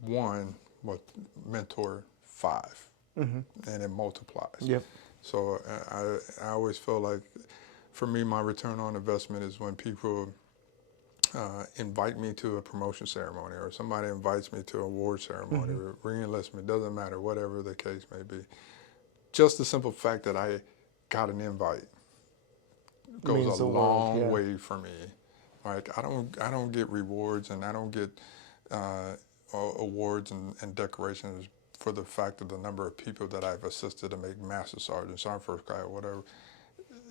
one will mentor 5, and it multiplies. Yep. So I always feel like, for me, my return on investment is when people invite me to a promotion ceremony, or somebody invites me to an award ceremony, or re-enlistment, doesn't matter, whatever the case may be. Just the simple fact that I got an invite goes Means a the world. long Yeah. way for me. Like I don't get rewards, and I don't get awards and decorations for the fact of the number of people that I've assisted to make master sergeant, sergeant first class, whatever.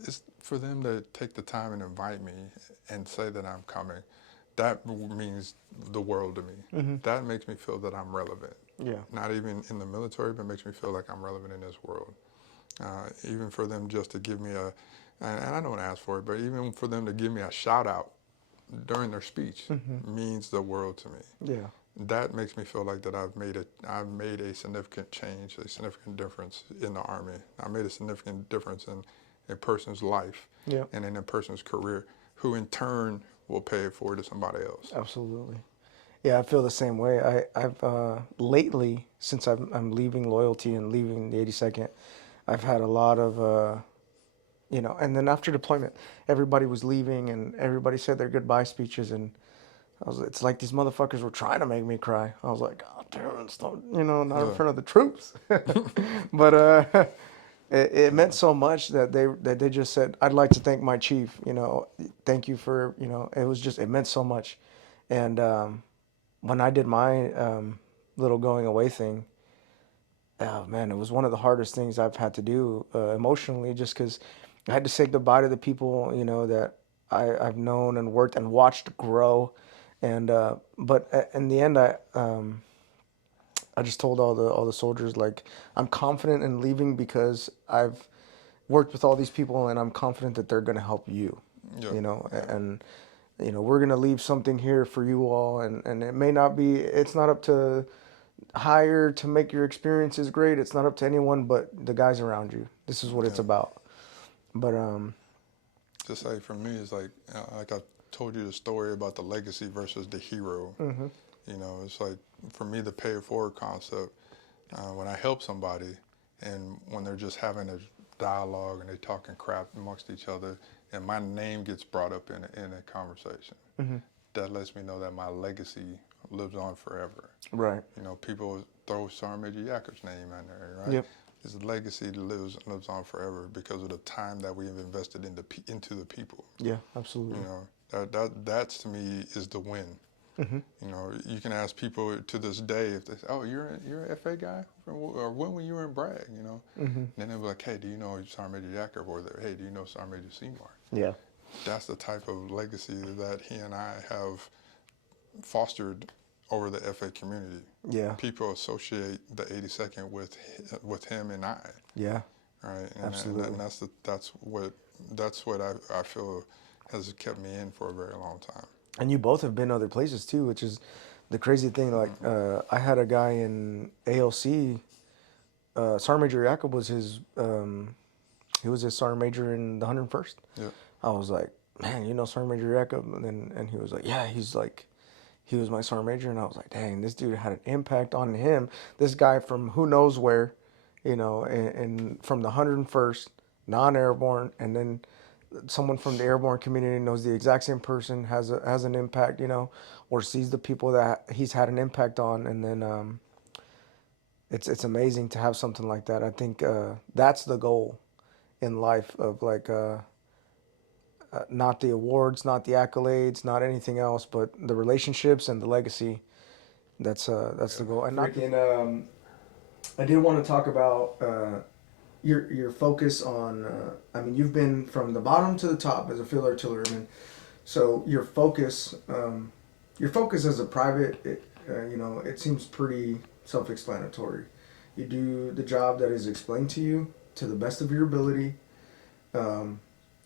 It's for them to take the time and invite me and say that I'm coming. That means the world to me. That makes me feel that I'm relevant. Yeah. Not even in the military, but makes me feel like I'm relevant in this world. Even for them just to give me and I don't ask for it, but even for them to give me a shout out during their speech means the world to me. Yeah. That makes me feel like that I've made a significant change, a significant difference in the Army. I made a significant difference in a person's life, Yeah. and in a person's career, who in turn will pay it forward to somebody else. Absolutely. Yeah, I feel the same way. I've lately, since I'm leaving loyalty and leaving the 82nd, I've had a lot of, and then after deployment, everybody was leaving and everybody said their goodbye speeches, and it's like these motherfuckers were trying to make me cry. I was like, oh, damn, stop, not in Yeah. front of the troops. But it meant so much that they just said, I'd like to thank my chief. Thank you for, it meant so much. And when I did my little going away thing, oh man, it was one of the hardest things I've had to do emotionally, just because I had to say goodbye to the people, that I've known and worked and watched grow. And but in the end, I just told all the soldiers, like, I'm confident in leaving because I've worked with all these people and I'm confident that they're gonna help you, Yeah. Yeah. and we're gonna leave something here for you all, and it may not be, it's not up to hire to make your experiences great. It's not up to anyone but the guys around you. This is what it's Yeah. about. But Just like for me, it's like I told you the story about the legacy versus the hero. It's like, for me, the pay it forward concept. When I help somebody, and when they're just having a dialogue and they're talking crap amongst each other, and my name gets brought up in a conversation, that lets me know that my legacy lives on forever. Right. You know, people throw Sergeant Major Yakup's name in there, right? Yep. His legacy lives on forever because of the time that we've invested into the people. Yeah, absolutely. You know, that's to me is the win. Mm-hmm. You know, you can ask people to this day if they say, "Oh, you're an FA guy," or when were you in Bragg? You know, Mm-hmm. and then they'll be like, "Hey, do you know Sergeant Major Yakup?" Or "Hey, do you know Sergeant Major Seymour?" Yeah. That's the type of legacy that he and I have fostered over the FA community. Yeah. People associate the 82nd with him and I, Yeah. right? Absolutely. And that's what I feel has kept me in for a very long time. And you both have been other places too, which is the crazy thing. Like, I had a guy in ALC. Sergeant Major Jacob was his. He was a sergeant major in the 101st. Yeah. I was like, man, you know Sergeant Major Jacob, and he was like, yeah, he was my sergeant major, and I was like, dang, this dude had an impact on him. This guy from who knows where, you know, and from the 101st, non-airborne, and then someone from the airborne community knows the exact same person, has an impact, you know, or sees the people that he's had an impact on, and then it's amazing to have something like that. I think that's the goal in life of like not the awards, not the accolades, not anything else, but the relationships and the legacy. That's the goal. And not freaking. I did want to talk about your focus on. I mean, you've been from the bottom to the top as a field artilleryman. So your focus as a private, you know, it seems pretty self-explanatory. You do the job that is explained to you to the best of your ability.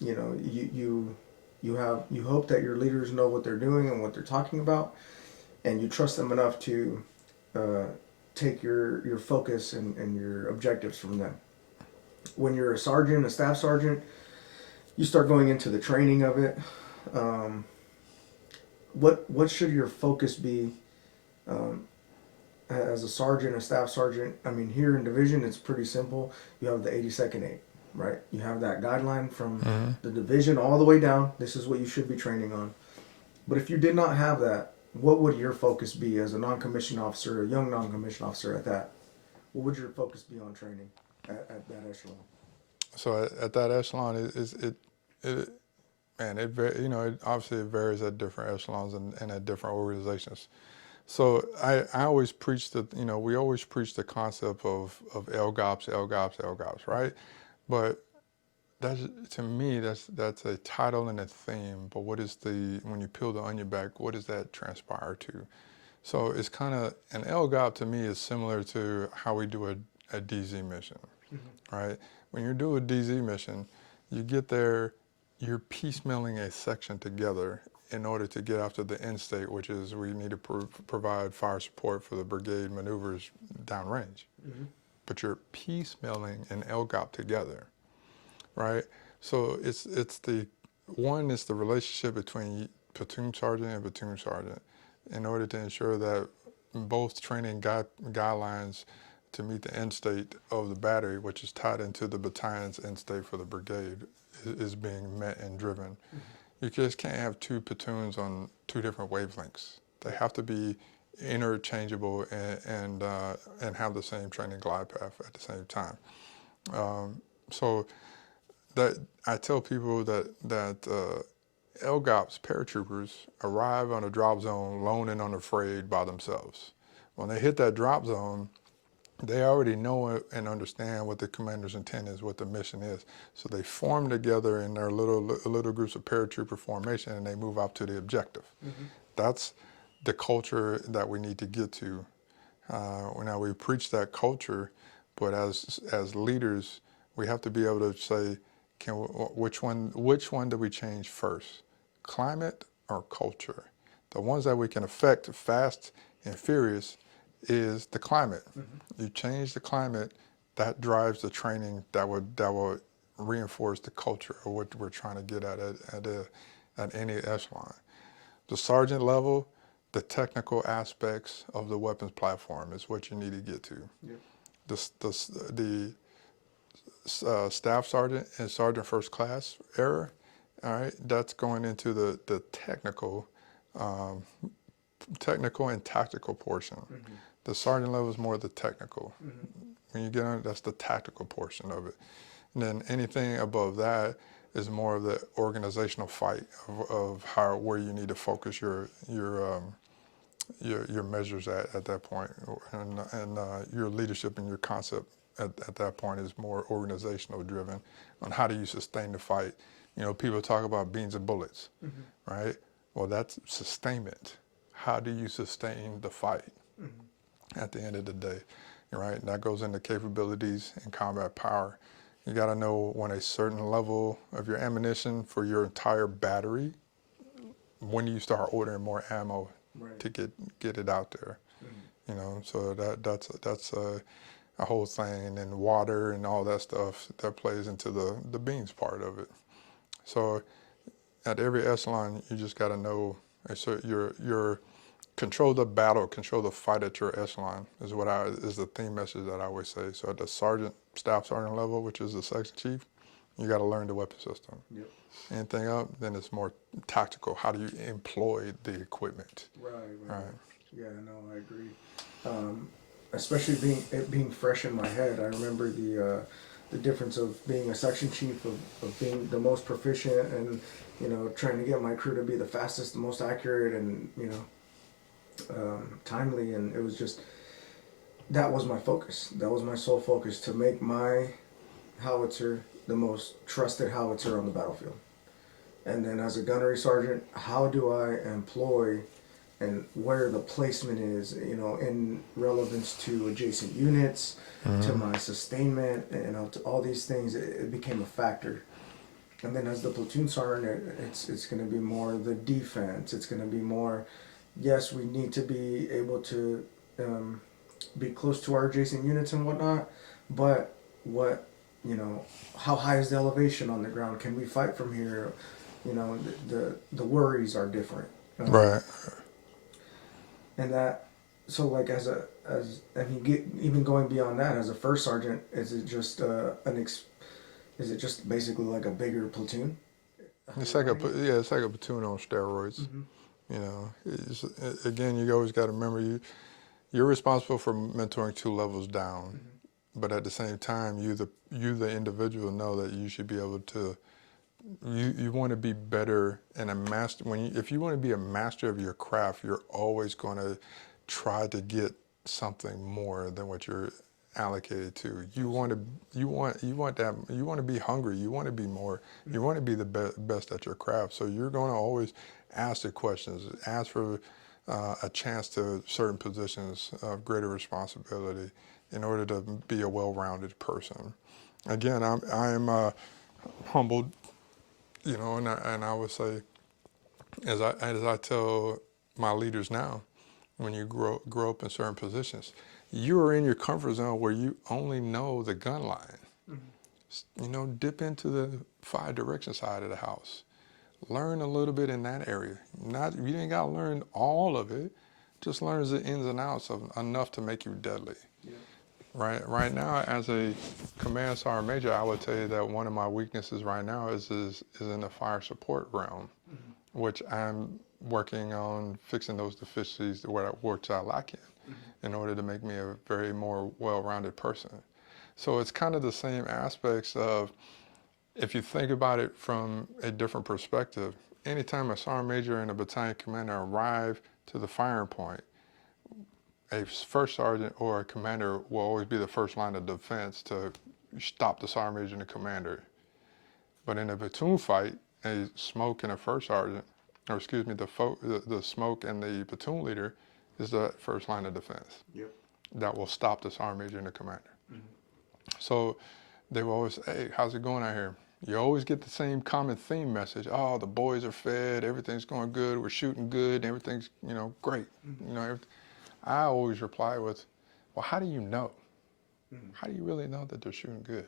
You know, you hope that your leaders know what they're doing and what they're talking about, and you trust them enough to take your focus and your objectives from them. When you're a sergeant, a staff sergeant, you start going into the training of it. What should your focus be as a sergeant, a staff sergeant? I mean, here in division, it's pretty simple. You have the 82nd 8, right? You have that guideline from the division all the way down. This is what you should be training on. But if you did not have that, what would your focus be as a non-commissioned officer, a young non-commissioned officer at that? What would your focus be on training at that echelon? So at that echelon, you know, it obviously it varies at different echelons and at different organizations. So I always preach you know, we always preach the concept of LGOPS, right? But that's, to me, that's a title and a theme. But what is when you peel the onion back, what does that transpire to? So it's kind of, an LGOP to me is similar to how we do a DZ mission, right? When you do a DZ mission, you get there, you're piecemealing a section together in order to get after the end state, which is we need to provide fire support for the brigade maneuvers downrange. But you're piecemealing an LGOP together, right? So it's the relationship between platoon sergeant and platoon sergeant in order to ensure that both training guidelines to meet the end state of the battery, which is tied into the battalion's end state for the brigade, is being met and driven. You just can't have two platoons on two different wavelengths. They have to be interchangeable and have the same training glide path at the same time. So that I tell people that LGOPs, paratroopers, arrive on a drop zone lone and unafraid by themselves. When they hit that drop zone, they already know and understand what the commander's intent is, what the mission is. So they form together in their little groups of paratrooper formation, and they move up to the objective. That's the culture that we need to get to. Now we preach that culture, but as leaders, we have to be able to say, which one do we change first, climate or culture? The ones that we can affect fast and furious is the climate. You change the climate, that drives the training that will reinforce the culture of what we're trying to get at any echelon. The sergeant level, the technical aspects of the weapons platform is what you need to get to. The staff sergeant and sergeant first class era, all right, that's going into the technical um, technical and tactical portion. The sergeant level is more the technical. When you get on it, that's the tactical portion of it. And then anything above that is more of the organizational fight of how, where you need to focus your measures at that point, and your leadership and your concept at that point is more organizational driven on how do you sustain the fight. People talk about beans and bullets, right? Well, that's sustainment. How do you sustain the fight at the end of the day, right? And that goes into capabilities and combat power. You got to know when a certain level of your ammunition for your entire battery, when do you start ordering more ammo to get it out there? So that's a whole thing, and then water and all that stuff that plays into the beans part of it. So at every echelon, you just got to know, so your control the battle, control the fight at your echelon is the theme message that I always say. So at the staff sergeant level, which is the section chief, you got to learn the weapon system. Yep. Anything up, then it's more tactical. How do you employ the equipment? Right. Yeah, no, I agree. Especially being fresh in my head, I remember the difference of being a section chief, of being the most proficient, and trying to get my crew to be the fastest, the most accurate, and timely. And it was just, that was my focus. That was my sole focus, to make my howitzer the most trusted howitzer on the battlefield. And then as a gunnery sergeant, how do I employ and where the placement is, in relevance to adjacent units, to my sustainment, to all these things, it became a factor. And then as the platoon sergeant, it's going to be more the defense. It's going to be more, yes, we need to be able to be close to our adjacent units and whatnot, but how high is the elevation on the ground? Can we fight from here? The worries are different. Right. And that, so like even going beyond that, as a first sergeant, is it just basically like a bigger platoon? It's like it's like a platoon on steroids. Again, you always got to remember you're responsible for mentoring 2 levels down, but at the same time, you the individual know that you should be able to. You want to be better and a master. If you want to be a master of your craft, you're always going to try to get something more than what you're allocated to. You want to be hungry. You want to be more. You want to be the best at your craft. So you're going to always ask the questions, ask for a chance to certain positions of greater responsibility in order to be a well-rounded person. Again, I am humbled. And I would say, as I tell my leaders now, when you grow up in certain positions, you are in your comfort zone where you only know the gun line. Dip into the fire direction side of the house. Learn a little bit in that area. You ain't got to learn all of it. Just learn the ins and outs of enough to make you deadly. Yeah. Right now, as a command sergeant major, I would tell you that one of my weaknesses right now is in the fire support realm, which I'm working on fixing those deficiencies which I lack in order to make me a very more well-rounded person. So it's kind of the same aspects of, if you think about it from a different perspective, anytime a sergeant major and a battalion commander arrive to the firing point, a first sergeant or a commander will always be the first line of defense to stop the sergeant major and the commander. But in a platoon fight, a smoke and a first sergeant, or excuse me, the smoke and the platoon leader is the first line of defense. Yep. That will stop the sergeant major and the commander. So they will always, hey, how's it going out here? You always get the same common theme message. Oh, the boys are fed, everything's going good, we're shooting good, everything's, great. I always reply with, well, how do you know? How do you really know that they're shooting good?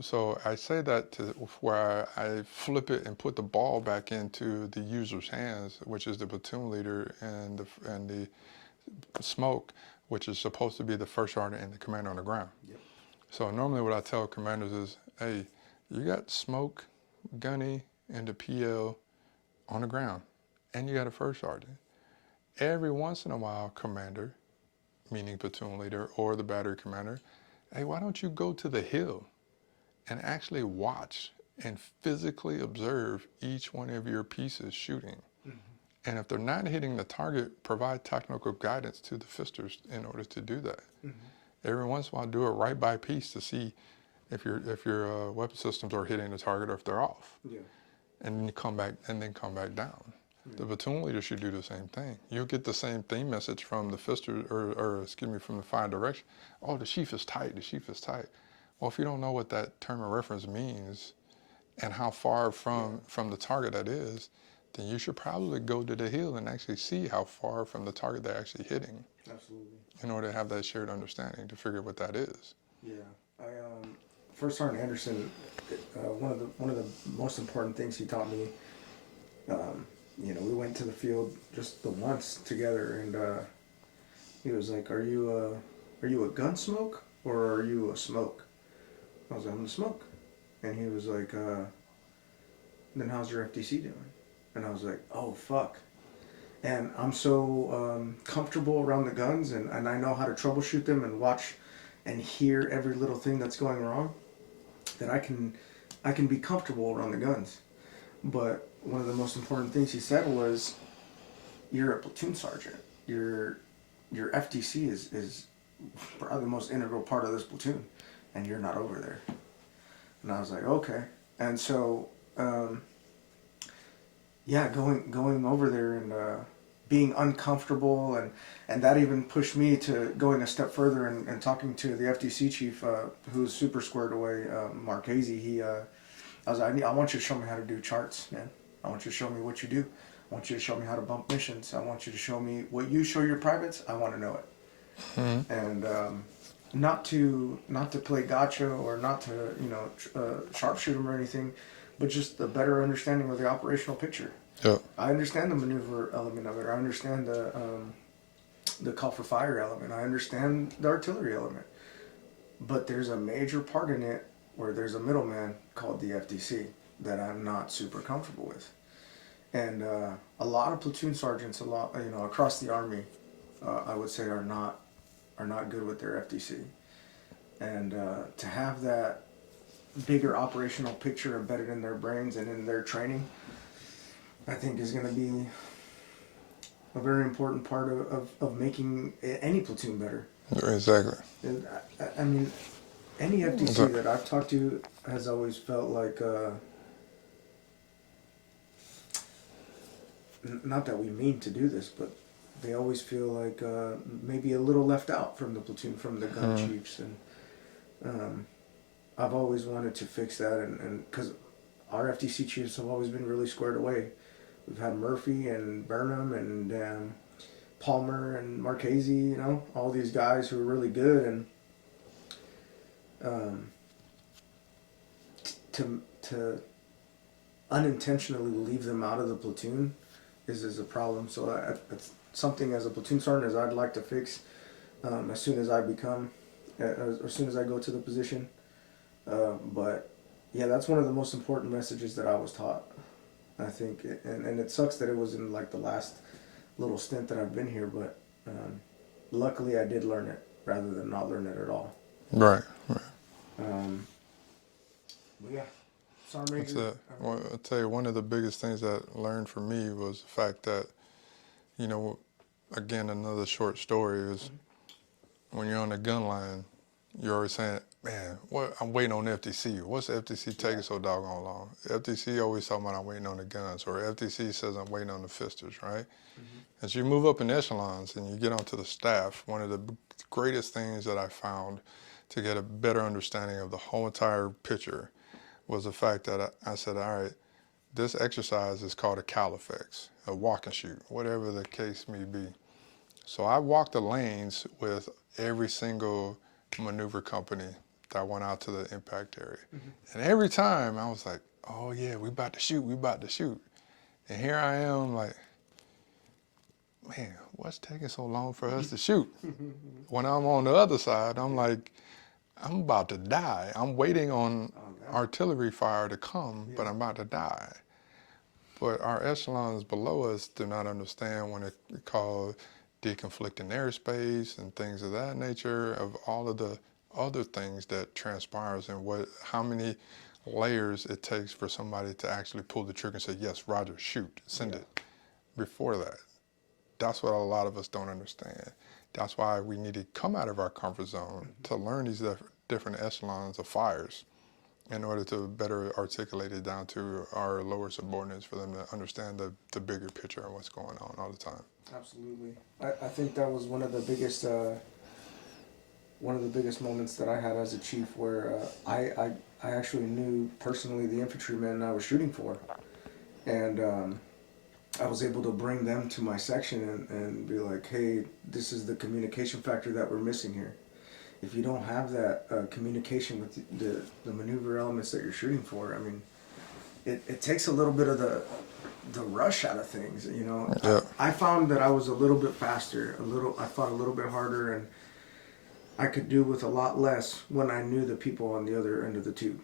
So I say that to where I flip it and put the ball back into the user's hands, which is the platoon leader and the smoke, which is supposed to be the first sergeant and the commander on the ground. Yep. So normally what I tell commanders is, hey, you got smoke, gunny, and the PL on the ground. and you got a first sergeant. Every once in a while, commander, meaning platoon leader or the battery commander, hey, why don't you go to the hill and actually watch and physically observe each one of your pieces shooting? Mm-hmm. And if they're not hitting the target, provide technical guidance to the fisters in order to do that. Mm-hmm. Every once in a while, do it right by piece to see if your weapon systems are hitting the target or if they're off. Yeah. And then you come back down. Yeah. The platoon leader should do the same thing. You'll get the same theme message from the fister, from the fire direction. Oh, the sheath is tight. The sheath is tight. Well, if you don't know what that term of reference means and how far from the target that is, then you should probably go to the hill and actually see how far from the target they're actually hitting. Absolutely. In order to have that shared understanding to figure what that is. Yeah, First Sergeant Anderson, one of the most important things he taught me. We went to the field just the once together, and he was like, "Are you a gun smoke or are you a smoke?" I was like, "I'm the smoke," and he was like, "Then how's your FDC doing?" And I was like, "Oh fuck." And I'm so comfortable around the guns, and I know how to troubleshoot them and watch and hear every little thing that's going wrong, that I can be comfortable around the guns. But one of the most important things he said was, "You're a platoon sergeant. Your FTC is probably the most integral part of this platoon, and you're not over there." And I was like, okay. And so, going over there and being uncomfortable, and that even pushed me to going a step further and talking to the FTC chief, who's super squared away, Marchese. I was like, I want you to show me how to do charts, man. I want you to show me what you do. I want you to show me how to bump missions. I want you to show me what you show your privates. I want to know it. Mm-hmm. And not to play gotcha or not to sharpshoot them or anything, but just a better understanding of the operational picture. Yeah. I understand the maneuver element of it. I understand the call for fire element. I understand the artillery element. But there's a major part in it where there's a middleman called the FDC that I'm not super comfortable with. And a lot of platoon sergeants, across the Army, I would say are not good with their FDC. And to have that bigger operational picture embedded in their brains and in their training, I think is going to be a very important part of making any platoon better. Exactly. And I mean, any FDC that I've talked to has always felt like, not that we mean to do this, but they always feel like maybe a little left out from the platoon, from the gun chiefs. And I've always wanted to fix that, and because our FTC chiefs have always been really squared away. We've had Murphy and Burnham and Palmer and Marchese, all these guys who are really good, and to unintentionally leave them out of the platoon is a problem. So it's something as a platoon sergeant as I'd like to fix as soon as I go to the position. But yeah, that's one of the most important messages that I was taught, I think, and it sucks that it was in like the last little stint that I've been here, but luckily I did learn it rather than not learn it at all. Right. But yeah, Sergeant Major. Well, I'll tell you, one of the biggest things that I learned for me was the fact that, again, another short story is when you're on the gun line, you're always saying, man, I'm waiting on FTC. What's the FTC taking so doggone long? FTC always talking about I'm waiting on the guns, or FTC says I'm waiting on the fisters, right? Mm-hmm. As you move up in echelons and you get onto the staff, one of the greatest things that I found to get a better understanding of the whole entire picture was the fact that I said, all right, this exercise is called a Califax, a walk and shoot, whatever the case may be. So I walked the lanes with every single maneuver company that went out to the impact area. Mm-hmm. And every time I was like, oh yeah, we about to shoot. And here I am like, man, what's taking so long for us to shoot? When I'm on the other side, I'm like, I'm about to die. I'm waiting on artillery fire to come, but I'm about to die. But our echelons below us do not understand when it called deconflicting airspace and things of that nature, of all of the other things that transpires and how many layers it takes for somebody to actually pull the trigger and say, yes, Roger, shoot, send it. Before that, that's what a lot of us don't understand. That's why we need to come out of our comfort zone to learn these different echelons of fires in order to better articulate it down to our lower subordinates for them to understand the bigger picture and what's going on all the time. Absolutely. I think that was one of the biggest moments that I had as a chief, where I actually knew personally the infantrymen I was shooting for, and I was able to bring them to my section and be like, hey, this is the communication factor that we're missing here. If you don't have that communication with the maneuver elements that you're shooting for, I mean, it takes a little bit of the rush out of things, you know. Yeah. I found that I was a little bit faster, I fought a little bit harder, and I could do with a lot less when I knew the people on the other end of the tube.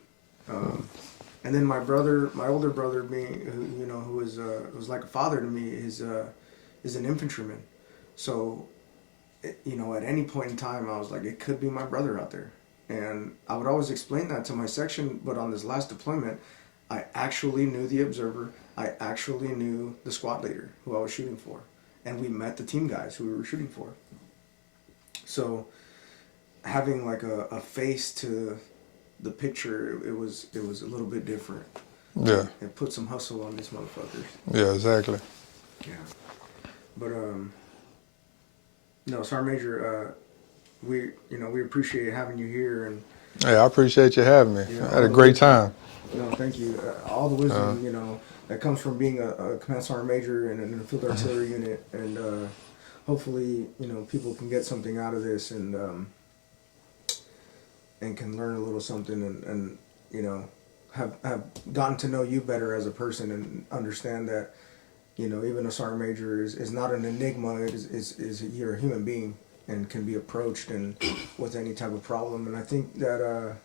And then my older brother, who was like a father to me, is an infantryman. So, at any point in time, I was like, it could be my brother out there. And I would always explain that to my section, but on this last deployment, I actually knew the observer. I actually knew the squad leader who I was shooting for. And we met the team guys who we were shooting for. So having like a face to the picture, it was a little bit different. Yeah. It put some hustle on these motherfuckers. Yeah, exactly. Yeah. But no, Sergeant Major, we appreciate having you here, and Hey, I appreciate you having me. Yeah, I had a great time. no, thank you. All the wisdom, that comes from being a command sergeant major in a field artillery unit, and hopefully, people can get something out of this, and can learn a little something, and have gotten to know you better as a person, and understand that, even a sergeant major is not an enigma. Is you're a human being and can be approached and with any type of problem. And I think that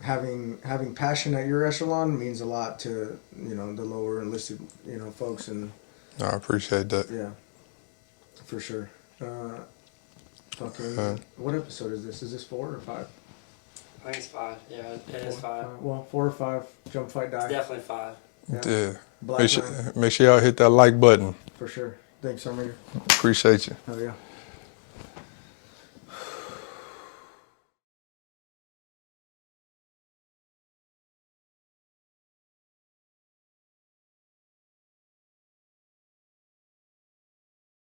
having passion at your echelon means a lot to the lower enlisted folks. And I appreciate that. yeah, for sure. Okay, what episode is this? Is this 4 or 5? I think it's 5. Yeah, it is 5. Well, 4 or 5. Jump, fight, die. It's definitely 5. Yeah. Black Make sure y'all hit that like button. for sure. Thanks, Sergeant Major. Appreciate you. Oh yeah.